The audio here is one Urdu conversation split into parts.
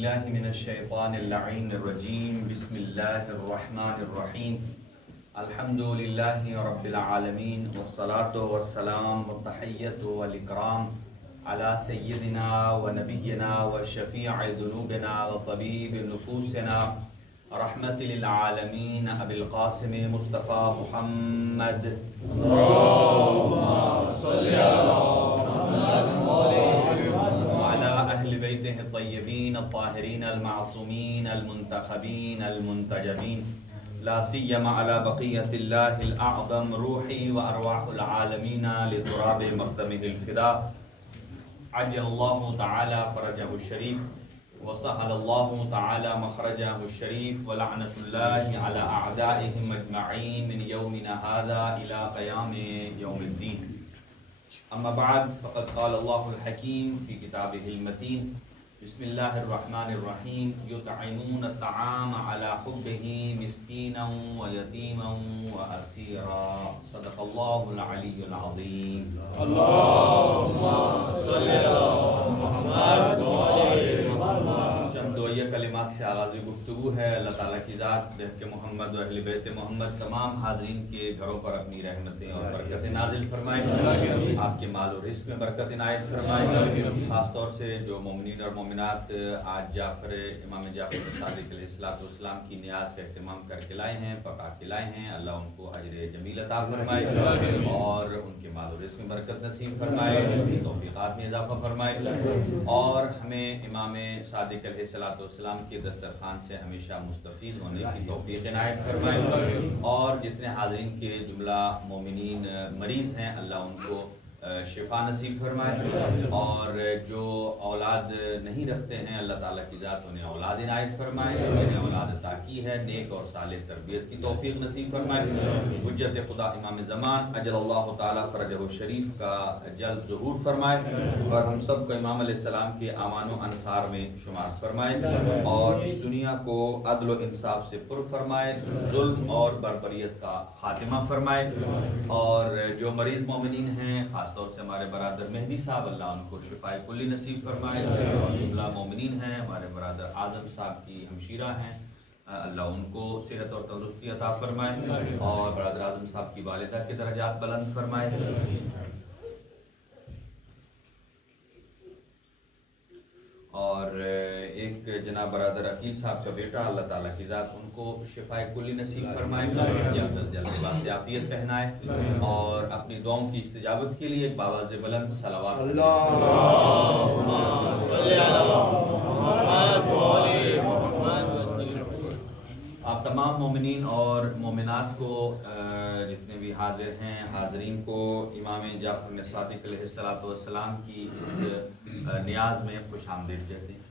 باللہ من الشیطان اللعین الرجیم بسم اللہ الرحمن الرحیم الحمد للہ رب العالمین والصلاة والسلام والتحیۃ والاکرام علی سیدنا و نبینا و شفیع ذنوبنا و طبیب نفوسنا رحمت للعالمین ابی القاسم مصطفیٰ محمد اللہم صلی علی أهل بيته الطيبين الطاهرين المعصومين المنتخبين المنتجبين لا سيما على بقية الله الأعظم روحي وأرواح العالمين لتراب مقدمه الفداء عجل الله تعالى فرجه الشريف وسهل الله تعالى مخرجه الشريف ولعنة الله على أعدائهم أجمعين من يومنا هذا إلى قيام يوم الدين. اما بعد فقد قال الله الحكيم في كتابه المتين بسم الله الرحمن الرحيم يطعمون الطعام على حبه مسكينا ويتيما واسيرا صدق الله العلي العظيم. اللهم صل على محمد وعلى محمد. چند دعائیہ کلمات سے آغاز گفتگو ہے. اللہ تعالیٰ کی ذات بہت محمد و اہل بیت محمد تمام حاضرین کے گھروں پر اپنی رحمتیں اور برکتیں نازل فرمائے. آپ کے مال و رزق میں برکت عنایت فرمائے. خاص طور سے جو مومنین اور مومنات آج امام جعفر صادق علیہ السلام کی نیاز کا اہتمام کر کے لائے ہیں، پکا کے لائے ہیں، اللہ ان کو اجر جمیل عطا فرمائے اور ان کے مال و رزق میں برکت نصیب فرمائے، توفیقات میں اضافہ فرمائے اور ہمیں امام صادق علیہ السلام کے دسترخوان سے ہمیشہ مستفید ہونے کی توفیق عنایت فرمائے اور جتنے حاضرین کے جملہ مومنین مریض ہیں اللہ ان کو شفا نصیب فرمائے اور جو اولاد نہیں رکھتے ہیں اللہ تعالیٰ کی ذات انہیں اولاد عنایت فرمائے، انہیں اولاد عطا کی ہے، نیک اور صالح تربیت کی توفیق نصیب فرمائے. حجت خدا امام زمان اجل اللہ تعالیٰ فرجہ الشریف کا جلد ظہور فرمائے اور ہم سب کو امام علیہ السلام کے امان و انصار میں شمار فرمائے اور اس دنیا کو عدل و انصاف سے پر فرمائے، ظلم اور بربریت کا خاتمہ فرمائے اور جو مریض مومنین ہیں خاص طور سے ہمارے برادر مہدی صاحب اللہ ان کو شفائے کلی نصیب فرمائے. جملہ مومنین ہیں، ہمارے برادر اعظم صاحب کی ہمشیرہ ہیں اللہ ان کو صحت اور تندرستی عطا فرمائے اور برادر اعظم صاحب کی والدہ کے درجات بلند فرمائے. اور ایک جناب برادر عقیل صاحب کا بیٹا اللہ تعالیٰ کی ذات ان کو شفائے کلی نصیب فرمائے، جلد از جلد لباس عافیت پہنائے اور اپنی دعاؤں کی استجابت کے لیے بآواز بلند صلوات اللہم صلی علی محمد وعلی محمد. آپ تمام مومنین اور مومنات کو جتنے بھی حاضر ہیں حاضرین کو امام جعفر صادق علیہ السلام کی اس نیاز میں خوش آمدید کہتے ہیں.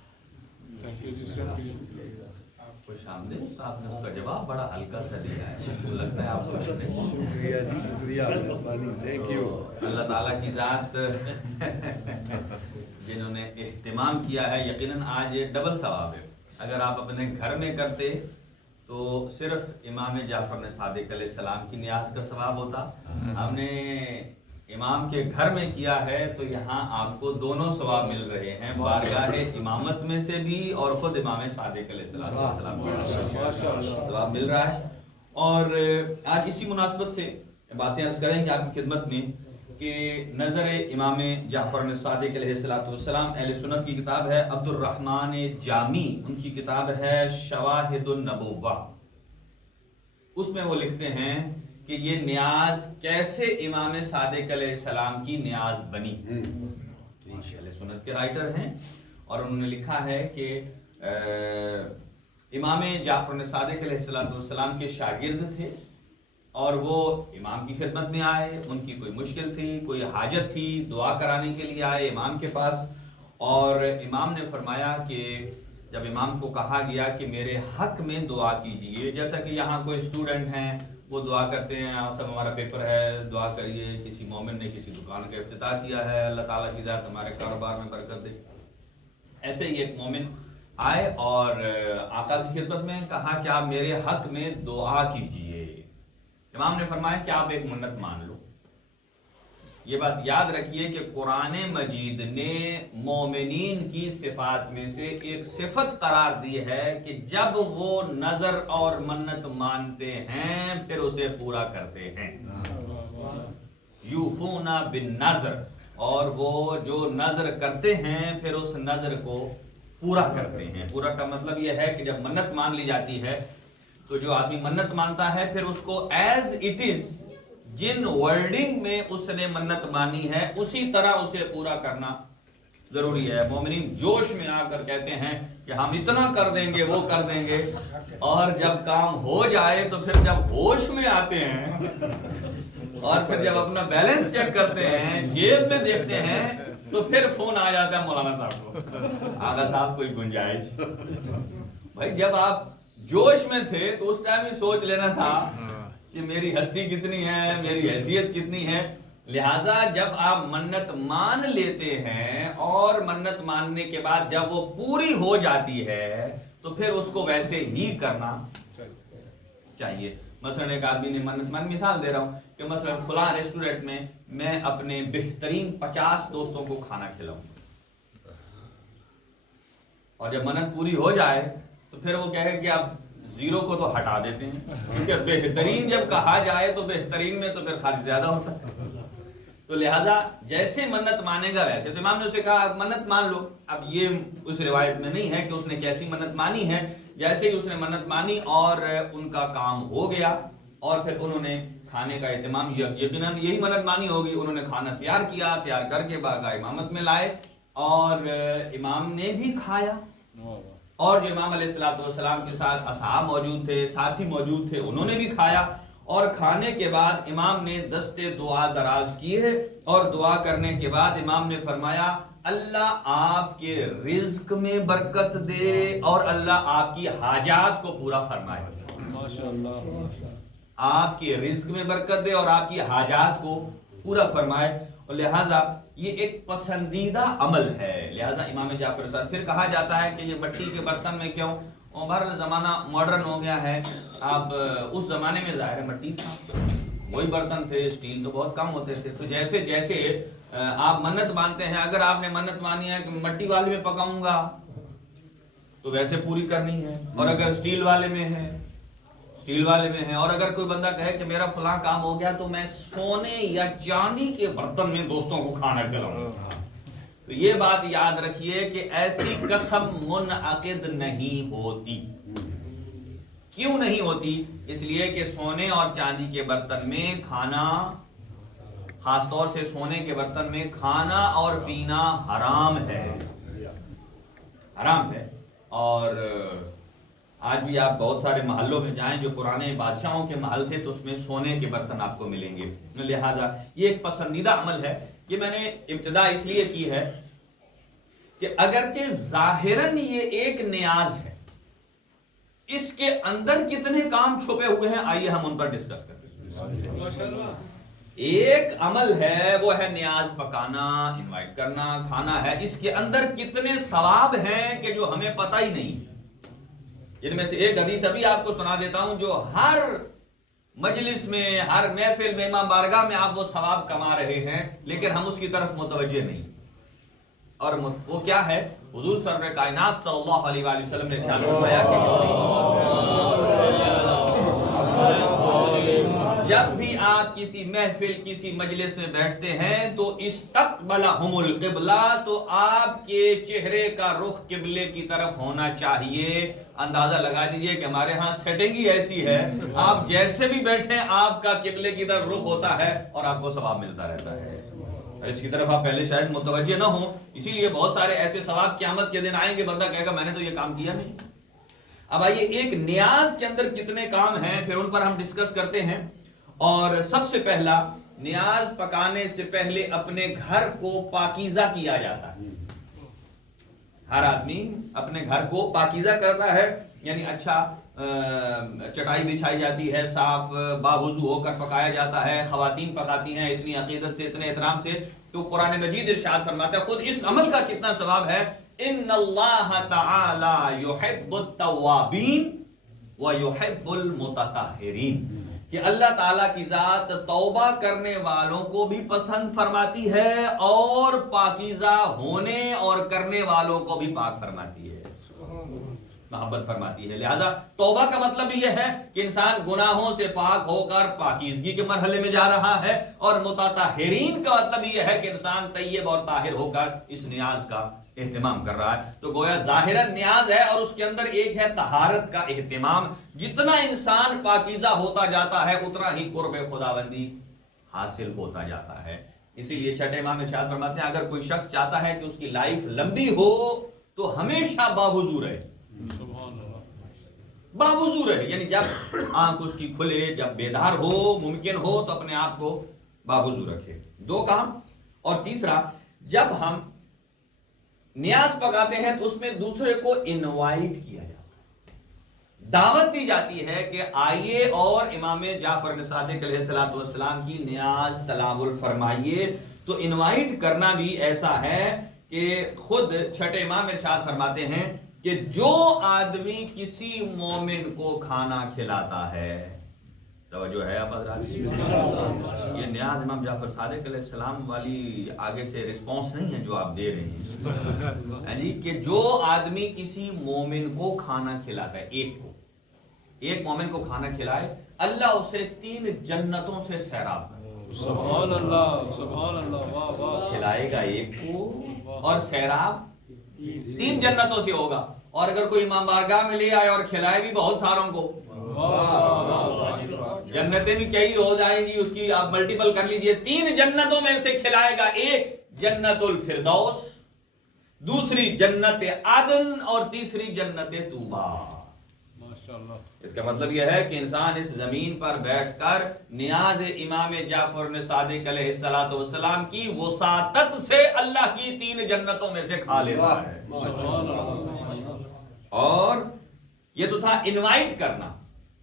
خوش آمدید. آپ نے اس کا جواب بڑا ہلکا سا دیا ہے، لگتا ہے آپ خوش ہیں. اللہ تعالیٰ کی ذات جنہوں نے اہتمام کیا ہے یقیناً آج یہ ڈبل ثواب ہے. اگر آپ اپنے گھر میں کرتے تو صرف امام جعفر صادق علیہ السلام کی نیاز کا ثواب ہوتا. ہم نے امام کے گھر میں کیا ہے تو یہاں آپ کو دونوں ثواب مل رہے ہیں، بارگاہ امامت میں سے بھی اور خود امام صادق علیہ السلام کا ثواب مل رہا ہے. اور آج اسی مناسبت سے باتیں عرض کریں گے آپ کی خدمت میں کہ نظر امام جعفر صادق علیہ السلام اہل سنت کی کتاب ہے عبد الرحمن جامی، ان کی کتاب ہے شواہد النبوہ. اس میں وہ لکھتے ہیں کہ یہ نیاز کیسے امام صادق علیہ السلام کی نیاز بنی. اہل سنت کے رائٹر ہیں اور انہوں نے لکھا ہے کہ امام جعفر صادق علیہ السلام کے شاگرد تھے اور وہ امام کی خدمت میں آئے، ان کی کوئی مشکل تھی، کوئی حاجت تھی، دعا کرانے کے لیے آئے امام کے پاس اور امام نے فرمایا کہ جب امام کو کہا گیا کہ میرے حق میں دعا کیجئے، جیسا کہ یہاں کوئی اسٹوڈنٹ ہیں وہ دعا کرتے ہیں، آپ سب ہمارا پیپر ہے دعا کریے، کسی مومن نے کسی دکان کا افتتاح کیا ہے اللہ تعالیٰ کی ذات ہمارے کاروبار میں برکت دے. ایسے ہی ایک مومن آئے اور آقا کی خدمت میں کہا کہ آپ میرے حق میں دعا کیجئے. امام نے فرمایا کہ آپ ایک منت مان لو. یہ بات یاد رکھیے کہ قرآن مجید نے مومنین کی صفات میں سے ایک صفت قرار دی ہے کہ جب وہ نظر اور منت مانتے ہیں پھر اسے پورا کرتے ہیں. یوفون بالنذر، اور وہ جو نظر کرتے ہیں پھر اس نظر کو پورا کرتے ہیں. پورا کا مطلب یہ ہے کہ جب منت مان لی جاتی ہے تو جو آدمی منت مانتا ہے پھر اس کو ایز اٹ از، جن ورڈنگ میں اس نے منت مانی ہے اسی طرح اسے پورا کرنا ضروری ہے. مومنین جوش میں آ کر کہتے ہیں کہ ہم اتنا کر دیں گے، وہ کر دیں گے، اور جب کام ہو جائے تو پھر جب ہوش میں آتے ہیں اور پھر جب اپنا بیلنس چیک کرتے ہیں، جیب میں دیکھتے ہیں، تو پھر فون آ جاتا ہے مولانا صاحب کو، آغا صاحب کوئی گنجائش. بھائی جب آپ جوش میں تھے تو اس ٹائم ہی سوچ لینا تھا کہ میری ہستی کتنی ہے، میری حیثیت کتنی ہے. لہٰذا جب آپ منت مان لیتے ہیں اور منت ماننے کے بعد جب وہ پوری ہو جاتی ہے تو پھر اس کو ویسے ہی کرنا چاہیے. مثلا ایک آدمی نے منت مان، مثال دے رہا ہوں کہ مثلا فلاں ریسٹورینٹ میں میں اپنے بہترین 50 دوستوں کو کھانا کھلاؤں، اور جب منت پوری ہو جائے تو پھر وہ کہے کہ اب زیرو کو تو ہٹا دیتے ہیں، کیونکہ بہترین جب کہا جائے تو بہترین میں تو پھر خارج زیادہ ہوتا ہے. تو لہٰذا جیسے منت مانے گا ویسے. تو امام نے اسے کہا منت مان لو. اب یہ اس روایت میں نہیں ہے کہ اس نے کیسی منت مانی ہے. جیسے ہی اس نے منت مانی اور ان کا کام ہو گیا اور پھر انہوں نے کھانے کا اہتمام، یقیناً یہی منت مانی ہوگی، انہوں نے کھانا تیار کیا، تیار کر کے باقاعدہ امامت میں لائے اور امام نے بھی کھایا، اور جو امام علیہ السلام کے ساتھ اصحاب موجود تھے، ساتھی موجود تھے، انہوں نے بھی کھایا. اور کھانے کے بعد امام نے دستے دعا دراز کیے اور دعا کرنے کے بعد امام نے فرمایا اللہ آپ کے رزق میں برکت دے اور اللہ آپ کی حاجات کو پورا فرمائے. آپ کے رزق میں برکت دے اور آپ کی حاجات کو پورا فرمائے. اور لہٰذا یہ ایک پسندیدہ عمل ہے. لہٰذا امام جعفر صاحب پھر کہا جاتا ہے کہ یہ مٹی کے برتن میں کیوں، بہر زمانہ ماڈرن ہو گیا ہے. اب اس زمانے میں ظاہر مٹی تھا، وہی برتن تھے، اسٹیل تو بہت کم ہوتے تھے. تو جیسے جیسے آپ منت مانتے ہیں، اگر آپ نے منت مانی ہے کہ مٹی والے میں پکاؤں گا تو ویسے پوری کرنی ہے، اور اگر اسٹیل والے میں ہے اسٹیل والے میں ہے، اور اگر کوئی بندہ کہے کہ میرا فلاں کام ہو گیا تو میں سونے یا چاندی کے برتن میں دوستوں کو کھانا کھلاؤں گا. تو یہ بات یاد رکھیے کہ ایسی قسم منعقد نہیں ہوتی. کیوں نہیں ہوتی؟ اس لیے کہ سونے اور چاندی کے برتن میں کھانا، خاص طور سے سونے کے برتن میں کھانا اور پینا حرام ہے، حرام ہے. اور آج بھی آپ بہت سارے محلوں میں جائیں جو پرانے بادشاہوں کے محل تھے تو اس میں سونے کے برتن آپ کو ملیں گے. لہٰذا یہ ایک پسندیدہ عمل ہے. یہ میں نے ابتدا اس لیے کی ہے کہ اگرچہ ظاہراً یہ ایک نیاز ہے، اس کے اندر کتنے کام چھپے ہوئے ہیں آئیے ہم ان پر ڈسکس کرتے ہیں. ایک عمل ہے وہ ہے نیاز پکانا، انوائٹ کرنا، کھانا ہے. اس کے اندر کتنے ثواب ہیں کہ جو ہمیں پتہ ہی نہیں. جن میں سے ایک حدیث ابھی آپ کو سنا دیتا ہوں جو ہر مجلس میں، ہر محفل میں، امام بارگاہ میں آپ وہ ثواب کما رہے ہیں لیکن ہم اس کی طرف متوجہ نہیں. اور وہ کیا ہے؟ حضور سرور کائنات صلی اللہ علیہ وآلہ وسلم نے ارشاد فرمایا کہ جب بھی آپ کسی محفل، کسی مجلس میں بیٹھتے ہیں تو استقبلہم القبلہ، تو آپ کے چہرے کا رخ قبلے کی طرف ہونا چاہیے. اندازہ لگا دیجئے کہ ہمارے ہاں سیٹنگ ہی ایسی ہے، آپ جیسے بھی بیٹھیں آپ کا قبلے کی طرف رخ ہوتا ہے اور آپ کو ثواب ملتا رہتا ہے. اس کی طرف آپ پہلے شاید متوجہ نہ ہوں، اسی لیے بہت سارے ایسے ثواب قیامت کے دن آئیں گے، بندہ کہے گا میں نے تو یہ کام کیا نہیں. اب آئیے ایک نیاز کے اندر کتنے کام ہیں پھر ان پر ہم ڈسکس کرتے ہیں. اور سب سے پہلا، نیاز پکانے سے پہلے اپنے گھر کو پاکیزہ کیا جاتا ہے. ہر آدمی اپنے گھر کو پاکیزہ کرتا ہے، یعنی اچھا چٹائی بچھائی جاتی ہے، صاف باوضو ہو کر پکایا جاتا ہے. خواتین پکاتی ہیں اتنی عقیدت سے، اتنے احترام سے. تو قرآن مجید ارشاد فرماتا ہے خود اس عمل کا کتنا ثواب ہے. ان اللہ تعالی یحب التوابین ویحب المتطہرین. کہ اللہ تعالیٰ کی ذات توبہ کرنے والوں کو بھی پسند فرماتی ہے اور پاکیزہ ہونے اور کرنے والوں کو بھی پاک فرماتی ہے، محبت فرماتی ہے۔ لہذا توبہ کا مطلب یہ ہے کہ انسان گناہوں سے پاک ہو کر پاکیزگی کے مرحلے میں جا رہا ہے، اور متطہرین کا مطلب یہ ہے کہ انسان طیب اور طاہر ہو کر اس نیاز کا اہتمام کر رہا ہے۔ تو گویا ظاہراً نیاز ہے اور اس کے اندر ایک ہے طہارت کا اہتمام۔ جتنا انسان پاکیزہ ہوتا جاتا ہے اتنا ہی قرب خداوندی حاصل ہوتا جاتا ہے۔ اسی لیے چھٹے امام ارشاد فرماتے ہیں اگر کوئی شخص چاہتا ہے کہ اس کی لائف لمبی ہو تو ہمیشہ باوضو رہے، باوضو رہے، یعنی جب آنکھ اس کی کھلے، جب بیدار ہو، ممکن ہو تو اپنے آپ کو باوضو رکھے۔ دو کام۔ اور تیسرا، جب ہم نیاز پکاتے ہیں تو اس میں دوسرے کو انوائٹ کیا جاتا ہے، دعوت دی جاتی ہے کہ آئیے اور امام جعفر صادق علیہ السلام کی نیاز تناول فرمائیے۔ تو انوائٹ کرنا بھی ایسا ہے کہ خود چھٹے امام ارشاد فرماتے ہیں کہ جو آدمی کسی مومن کو کھانا کھلاتا ہے، توجہ ہے آپ حضرات، یہ نیاز امام جعفر صادق علیہ السلام والی آگے سے رسپانس نہیں ہے جو آپ دے رہے ہیں، یعنی کہ جو آدمی کسی مومن کو کھانا کھلاتا ہے، ایک مومن کو کھانا کھلائے، اللہ اسے 3 جنتوں سے سیراب کرے۔ سبحان اللہ، سبحان اللہ، واہ واہ۔ کھلائے گا ایک کو اور سیراب 3 جنتوں سے ہوگا، اور اگر کوئی امام بارگاہ میں لے آئے اور کھلائے بھی بہت ساروں کو، جنتیں بھی کئی ہو جائیں گی، اس کی آپ ملٹیپل کر لیجئے۔ 3 جنتوں میں سے کھلائے گا، ایک جنت الفردوس، دوسری جنت عدن اور تیسری جنت طوبہ۔ اس کا مطلب یہ ہے کہ انسان اس زمین پر بیٹھ کر نیاز امام جعفر صادق علیہ السلام کی وساطت سے اللہ کی 3 جنتوں میں سے کھا لیتا ہے۔ اور یہ تو تھا انوائٹ کرنا۔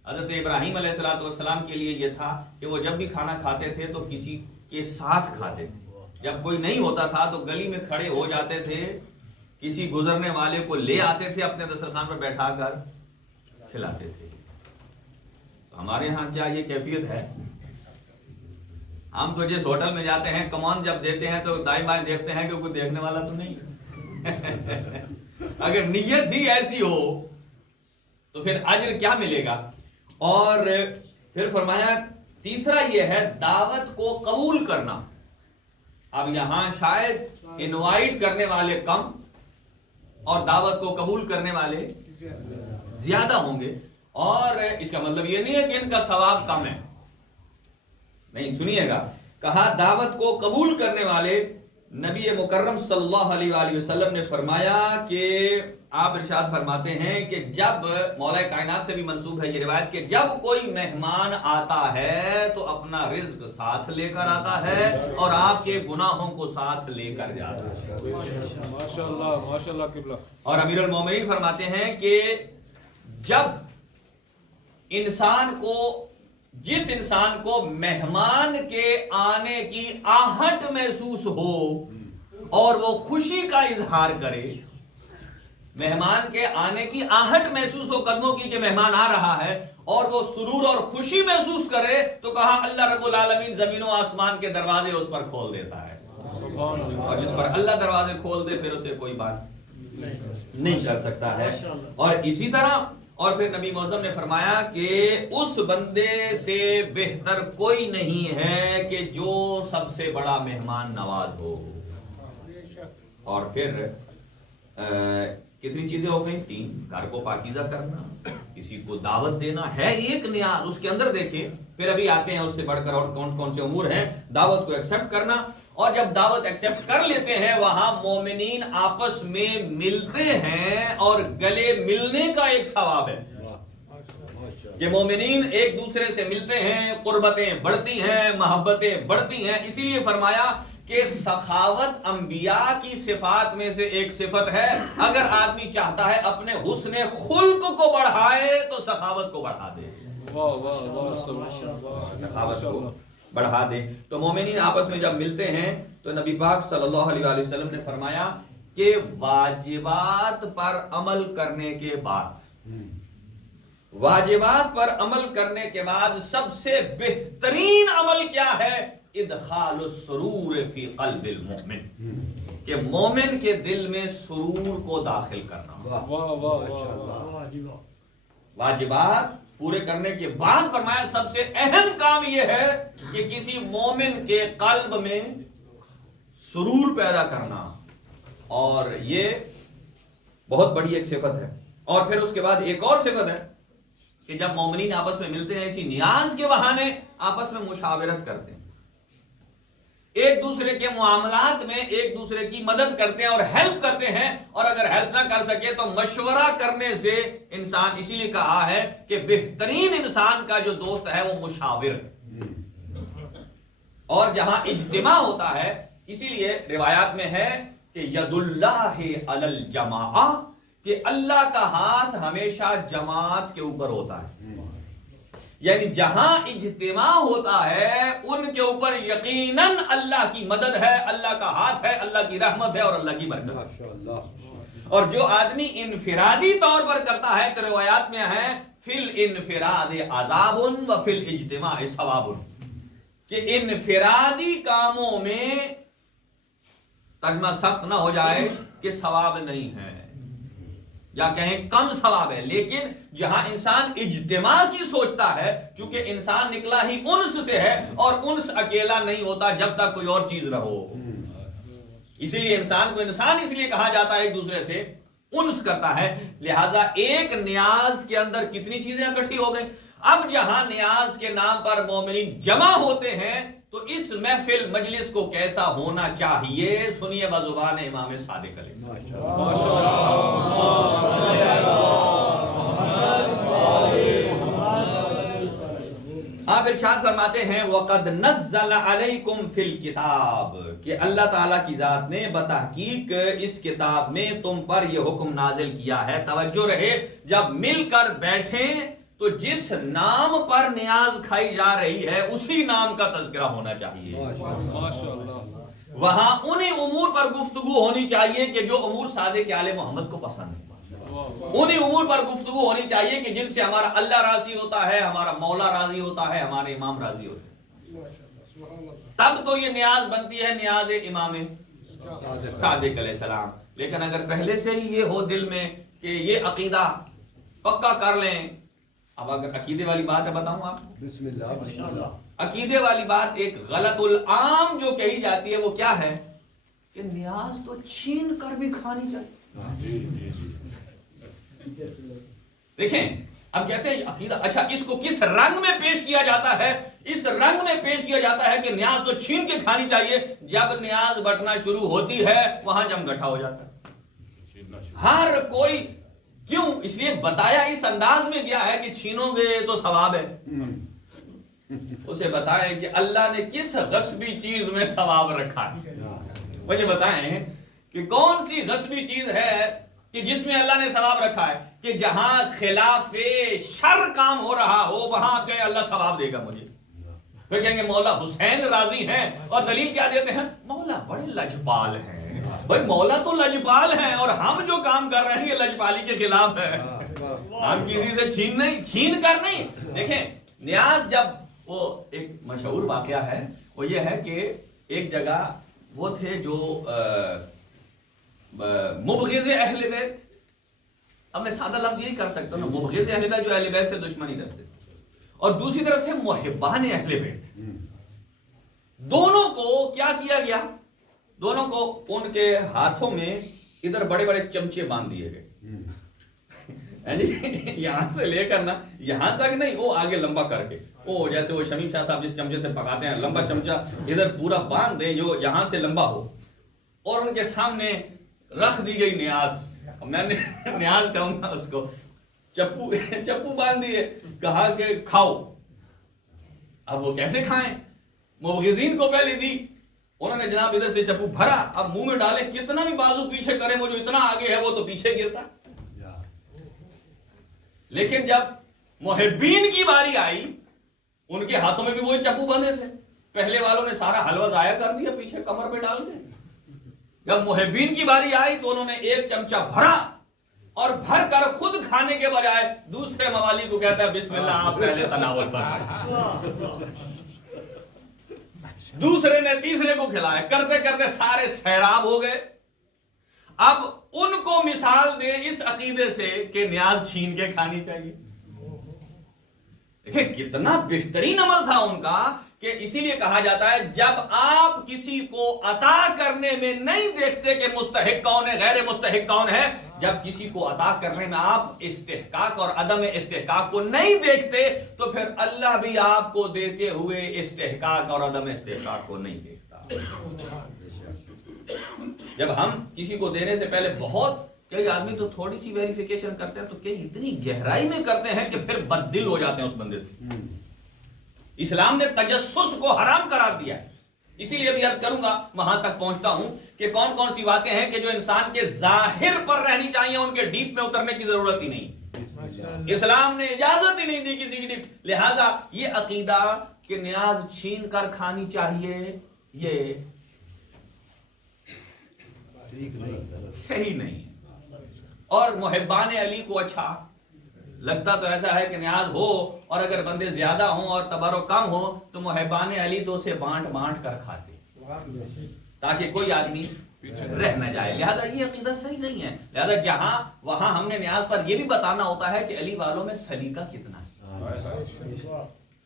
حضرت ابراہیم علیہ السلام کے لیے یہ تھا کہ وہ جب بھی کھانا کھاتے تھے تو کسی کے ساتھ کھاتے تھے، جب کوئی نہیں ہوتا تھا تو گلی میں کھڑے ہو جاتے تھے، کسی گزرنے والے کو لے آتے تھے، اپنے دسترخوان پر بیٹھا کر کھلاتے تھے۔ ہمارے ہاں کیا یہ کیفیت ہے؟ ہم تو جس ہوٹل میں جاتے ہیں کمان جب دیتے ہیں تو دائیں بائیں دیکھتے ہیں کہ کوئی دیکھنے والا تو نہیں۔ اگر نیت ہی ایسی ہو تو پھر اجر کیا ملے گا؟ اور پھر فرمایا تیسرا یہ ہے دعوت کو قبول کرنا۔ اب یہاں شاید انوائٹ کرنے والے کم اور دعوت کو قبول کرنے والے زیادہ ہوں گے، اور اس کا مطلب یہ نہیں ہے کہ ان کا ثواب کم ہے، نہیں، سنیے گا، کہا دعوت کو قبول کرنے والے۔ نبی مکرم صلی اللہ علیہ وآلہ وسلم نے فرمایا کہ آپ ارشاد فرماتے ہیں کہ جب مولا کائنات سے بھی منسوب ہے یہ روایت کہ جب کوئی مہمان آتا ہے تو اپنا رزق ساتھ لے کر آتا ہے اور آپ کے گناہوں کو ساتھ لے کر جاتا ہے۔ ماشاءاللہ، ماشاءاللہ قبلہ۔ اور امیر المومنین فرماتے ہیں کہ جب جس انسان کو مہمان کے آنے کی آہٹ محسوس ہو اور وہ خوشی کا اظہار کرے، مہمان کے آنے کی آہٹ محسوس ہو قدموں کی کہ مہمان آ رہا ہے، اور وہ سرور اور خوشی محسوس کرے، تو کہا اللہ رب العالمین زمین و آسمان کے دروازے اس پر کھول دیتا ہے، اور جس پر اللہ دروازے کھول دے پھر اسے کوئی بات نہیں کر سکتا ہے۔ اور اسی طرح اور پھر نبی معظم نے فرمایا کہ اس بندے سے بہتر کوئی نہیں ہے کہ جو سب سے بڑا مہمان نواز ہو۔ اور پھر کتنی چیزیں ہو گئی؟ 3، گھر کو پاکیزہ کرنا، کسی کو دعوت دینا ہے ایک نیاز، اس کے اندر دیکھیں، پھر ابھی آتے ہیں اس سے بڑھ کر اور کون سے امور ہیں، دعوت کو ایکسپٹ کرنا، اور جب دعوت ایکسپٹ کر لیتے ہیں وہاں مومنین آپس میں ملتے ہیں اور گلے ملنے کا ایک ثواب ہے کہ مومنین ایک دوسرے سے ملتے ہیں، قربتیں بڑھتی ہیں، محبتیں بڑھتی ہیں۔ اسی لیے فرمایا کہ سخاوت انبیاء کی صفات میں سے ایک صفت ہے، اگر آدمی چاہتا ہے اپنے حسن خلق کو بڑھائے تو سخاوت کو بڑھا دے، سخاوت کو بڑھا دے۔ تو مومنین آپس میں جب ملتے ہیں تو نبی پاک صلی اللہ علیہ وآلہ وسلم نے فرمایا کہ واجبات پر عمل کرنے کے بعد، واجبات پر عمل کرنے کے بعد سب سے بہترین عمل کیا ہے؟ ادخال السرور فی قلب المؤمن، کہ مومن کے دل میں سرور کو داخل کرنا۔ واہ واہ واہ، واجبات پورے کرنے کے بعد فرمایا سب سے اہم کام یہ ہے کہ کسی مومن کے قلب میں سرور پیدا کرنا، اور یہ بہت بڑی ایک صفت ہے۔ اور پھر اس کے بعد ایک اور صفت ہے کہ جب مومنین آپس میں ملتے ہیں اسی نیاز کے بہانے آپس میں مشاورت کرتے ہیں، ایک دوسرے کے معاملات میں ایک دوسرے کی مدد کرتے ہیں اور ہیلپ کرتے ہیں، اور اگر ہیلپ نہ کر سکے تو مشورہ کرنے سے انسان، اسی لیے کہا ہے کہ بہترین انسان کا جو دوست ہے وہ مشاور ہے۔ اور جہاں اجتماع ہوتا ہے، اسی لیے روایات میں ہے کہ ید اللہ علی الجماعہ، کہ اللہ کا ہاتھ ہمیشہ جماعت کے اوپر ہوتا ہے، یعنی جہاں اجتماع ہوتا ہے ان کے اوپر یقیناً اللہ کی مدد ہے، اللہ کا ہاتھ ہے، اللہ کی رحمت ہے اور اللہ کی برکت ہے۔ اور جو آدمی انفرادی طور پر کرتا ہے تو روایات میں ہے فی الانفراد عذاب و فی الاجتماع ثواب، کہ انفرادی کاموں میں ترجمہ سخت نہ ہو جائے کہ ثواب نہیں ہے یا کہیں کم ثواب ہے، لیکن جہاں انسان اجتماع کی سوچتا ہے، چونکہ انسان نکلا ہی انس سے ہے اور انس اکیلا نہیں ہوتا جب تک کوئی اور چیز نہ ہو، اسی لیے انسان کو انسان اس لیے کہا جاتا ہے، ایک دوسرے سے انس کرتا ہے۔ لہذا ایک نیاز کے اندر کتنی چیزیں اکٹھی ہو گئیں۔ اب جہاں نیاز کے نام پر مومنین جمع ہوتے ہیں تو اس محفل مجلس کو کیسا ہونا چاہیے، سنیے بزبان امام صادق علیہ آپ ارشاد فرماتے ہیں وَقَدْ نَزَّلَ عَلَيْكُمْ فِي الْكِتَابِ، کہ اللہ تعالیٰ کی ذات نے بتحقیق اس کتاب میں تم پر یہ حکم نازل کیا ہے۔ توجہ رہے، جب مل کر بیٹھیں تو جس نام پر نیاز کھائی جا رہی ہے اسی نام کا تذکرہ ہونا چاہیے، وہاں انہی امور پر گفتگو ہونی چاہیے کہ جو امور صادق آل محمد کو پسند ہے، انہی امور پر گفتگو ہونی چاہیے کہ جن سے ہمارا اللہ راضی ہوتا ہے، ہمارا مولا راضی ہوتا ہے، ہمارے امام راضی ہوتے ہیں، تب تو یہ نیاز بنتی ہے نیاز امام صادق علیہ السلام۔ لیکن اگر پہلے سے ہی یہ ہو دل میں کہ یہ عقیدہ پکا کر لیں، اب اگر عقیدے والی بات ہے بتاؤں آپ، بسم اللہ، عقیدے والی بات ایک غلط العام جو کہی جاتی ہے وہ کیا ہے کہ نیاز تو چھین کر بھی کھانی چاہیے۔ دیکھیں اب کہتے ہیں عقیدہ، اچھا اس کو کس رنگ میں پیش کیا جاتا ہے؟ اس رنگ میں پیش کیا جاتا ہے کہ نیاز تو چھین کے کھانی چاہیے، جب نیاز بٹنا شروع ہوتی ہے وہاں جم گٹھا ہو جاتا ہے ہر کوئی۔ کیوں؟ اس لیے بتایا اس انداز میں گیا ہے کہ چھینو گے تو ثواب ہے، اسے بتائیں کہ اللہ نے کس غصبی چیز میں ثواب رکھا ہے، مجھے بتائیں کہ کون سی غصبی چیز ہے کہ جس میں اللہ نے ثواب رکھا ہے، کہ جہاں خلاف شر کام ہو رہا ہو وہاں آپ کہیں اللہ ثواب دے گا مجھے، پھر کہیں گے مولا حسین راضی ہیں، اور دلیل کیا دیتے ہیں؟ مولا بڑے لجپال ہیں۔ بھائی مولا تو لجپال ہیں اور ہم جو کام کر رہے ہیں یہ لجپالی کے خلاف ہے، ہم کسی سے چھین کر نہیں۔ دیکھیں نیاز جب، وہ ایک مشہور واقعہ ہے، وہ یہ ہے کہ ایک جگہ وہ تھے جو مبغض اہل بیت، اب میں سادہ لفظ یہی کر سکتا ہوں نا، مبغض اہل بیت جو اہل بیت سے دشمنی رکھتے، اور دوسری طرف تھے محبان اہل بیت۔ دونوں کو کیا کیا گیا؟ دونوں کو ان کے ہاتھوں میں ادھر بڑے بڑے چمچے باندھ دیے گئے، یہاں سے لے کر نا یہاں تک نہیں، وہ آگے لمبا کر کے، وہ جیسے وہ شمیم شاہ صاحب جس چمچے سے پکاتے ہیں لمبا چمچہ ادھر پورا باندھ دیں جو یہاں سے لمبا ہو، اور ان کے سامنے رکھ دی گئی نیاز، میں نے نیاز کہوں گا اس کو، چپو باندھ دیے، کہا کہ کھاؤ۔ اب وہ کیسے کھائیں؟ مبغضین کو پہلے دی، انہوں نے جناب ادھر سے چپو بھرا، اب منہ میں ڈالے، کتنا بھی بازو پیچھے کرے وہ جو اتنا آگے ہے وہ تو پیچھے گرتا۔ لیکن جب محبین کی باری آئی ان کے ہاتھوں میں بھی وہی چپو بندھے تھے، پہلے والوں نے سارا حلوہ ضائع کر دیا پیچھے کمر پہ ڈال کے۔ جب محبین کی باری آئی تو انہوں نے ایک چمچہ بھرا اور بھر کر خود کھانے کے بجائے دوسرے موالی کو کہتا ہے بسم اللہ آپ پہلے تناول فرمائیں. دوسرے نے تیسرے کو کھلایا، کرتے کرتے سارے سیراب ہو گئے. اب ان کو مثال دے اس عقیدے سے کہ نیاز چھین کے کھانی چاہیے. دیکھیں کتنا بہترین عمل تھا ان کا، کہ اسی لیے کہا جاتا ہے جب آپ کسی کو عطا کرنے میں نہیں دیکھتے کہ مستحق کون ہے غیر مستحق کون ہے، جب کسی کو عطا کرنے میں آپ استحقاق اور عدم استحقاق کو نہیں دیکھتے تو پھر اللہ بھی آپ کو دیتے ہوئے استحقاق اور عدم استحقاق کو نہیں دیکھتا. جب ہم کسی کو دینے سے پہلے بہت، کئی آدمی تو تھوڑی سی ویریفیکیشن کرتے ہیں تو کئی اتنی گہرائی میں کرتے ہیں کہ پھر بددل ہو جاتے ہیں اس بندے سے. اسلام نے تجسس کو حرام قرار دیا ہے. اسی لیے بھی عرض کروں گا، وہاں تک پہنچتا ہوں کہ کون کون سی باتیں ہیں کہ جو انسان کے ظاہر پر رہنی چاہیے، ان کے ڈیپ میں اترنے کی ضرورت ہی نہیں. اسلام نے اجازت ہی نہیں دی کسی کی ڈیپ. لہذا یہ عقیدہ کہ نیاز چھین کر کھانی چاہیے یہ صحیح نہیں ہے. اور محبان علی کو اچھا لگتا تو ایسا ہے کہ نیاز ہو اور اگر بندے زیادہ ہوں اور تبرک کم ہو تو محبان علی تو اسے بانٹ بانٹ کر کھاتے تاکہ کوئی آدمی رہ نہ جائے. لہذا یہ عقیدہ صحیح نہیں ہے. لہذا جہاں وہاں ہم نے نیاز پر یہ بھی بتانا ہوتا ہے کہ علی والوں میں سلیقہ کتنا ہے.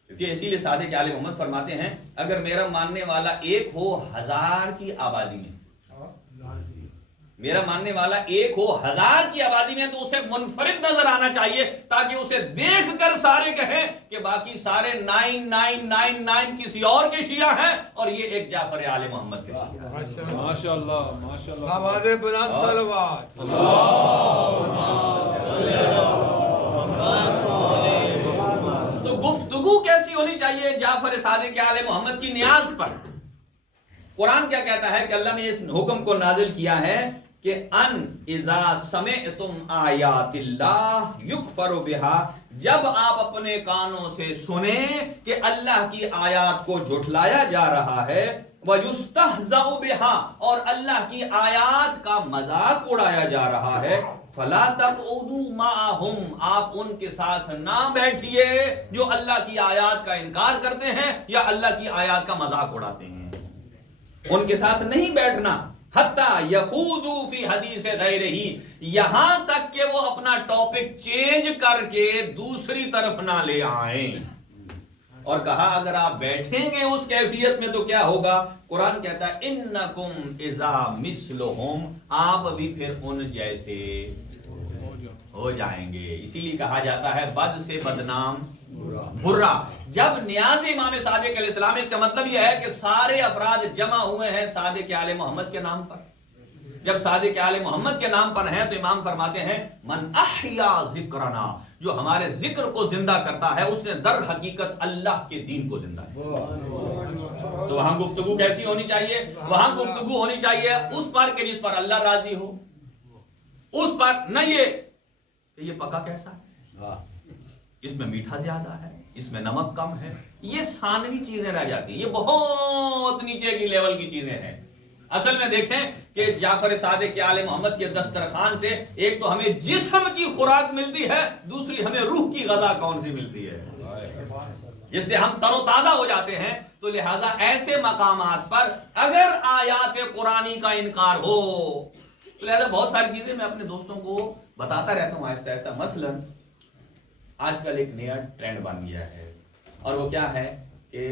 اسی لیے صادق آل محمد فرماتے ہیں اگر میرا ماننے والا ایک ہو 1000 کی آبادی میں، میرا ماننے والا ایک ہو 1000 کی آبادی میں، تو اسے منفرد نظر آنا چاہیے تاکہ اسے دیکھ کر سارے کہیں کہ باقی سارے 9999 کسی اور کے شیعہ ہیں اور یہ ایک جعفر آل محمد کے شیعہ ہیں. ماشاءاللہ ماشاءاللہ. آواز بلند صلوات. تو گفتگو کیسی ہونی چاہیے جعفر صادق آل محمد کی نیاز پر؟ قرآن کیا کہتا ہے کہ اللہ نے اس حکم کو نازل کیا ہے کہ ان اذا سمعتم آیات اللہ یکفر بہا، جب آپ اپنے کانوں سے سنیں کہ اللہ کی آیات کو جھٹلایا جا رہا ہے، وَيُسْتَهْزَأُ بِهَا، اور اللہ کی آیات کا مذاق اڑایا جا رہا ہے، فَلَا تَقْعُدُوا مَعَهُمْ، آپ ان کے ساتھ نہ بیٹھیے جو اللہ کی آیات کا انکار کرتے ہیں یا اللہ کی آیات کا مذاق اڑاتے ہیں. ان کے ساتھ نہیں بیٹھنا. حتی یخوضوا فی حدیث غیرہ، یہاں تک کہ وہ اپنا ٹاپک چینج کر کے دوسری طرف نہ لے آئیں. اور کہا اگر آپ بیٹھیں گے اس کیفیت میں تو کیا ہوگا؟ قرآن کہتا ہے انکم اذا مثلہم، آپ بھی پھر ان جیسے ہو جائیں گے. اسی لیے کہا جاتا ہے بد سے بدنام برا. جب نیاز امام صادق علیہ السلام، اس کا مطلب یہ ہے کہ سارے افراد جمع ہوئے ہیں صادق آل محمد کے نام پر. جب صادق آل محمد کے نام پر ہیں تو امام فرماتے ہیں من احیا ذکرنا، جو ہمارے ذکر کو زندہ کرتا ہے اس نے در حقیقت اللہ کے دین کو زندہ کیا. تو وہاں گفتگو کیسی ہونی چاہیے؟ وہاں گفتگو ہونی چاہیے اس پر کہ جس پر اللہ راضی ہو، اس پر نہ یہ کہ یہ پکا کیسا ہے، اس میں میٹھا زیادہ ہے، اس میں نمک کم ہے. یہ ثانوی چیزیں رہ جاتی ہیں، یہ بہت نیچے کی لیول کی چیزیں ہیں. اصل میں دیکھیں کہ جعفر صادق آل محمد کے دسترخوان سے ایک تو ہمیں جسم کی خوراک ملتی ہے، دوسری ہمیں روح کی غذا کون سی ملتی ہے جس سے ہم تر و تازہ ہو جاتے ہیں. تو لہٰذا ایسے مقامات پر اگر آیات قرآنی کا انکار ہو، لہٰذا بہت ساری چیزیں میں اپنے دوستوں کو بتاتا رہتا ہوں آہستہ آہستہ. مثلاً آج کل ایک نیا ٹرینڈ بن گیا ہے اور وہ کیا ہے کہ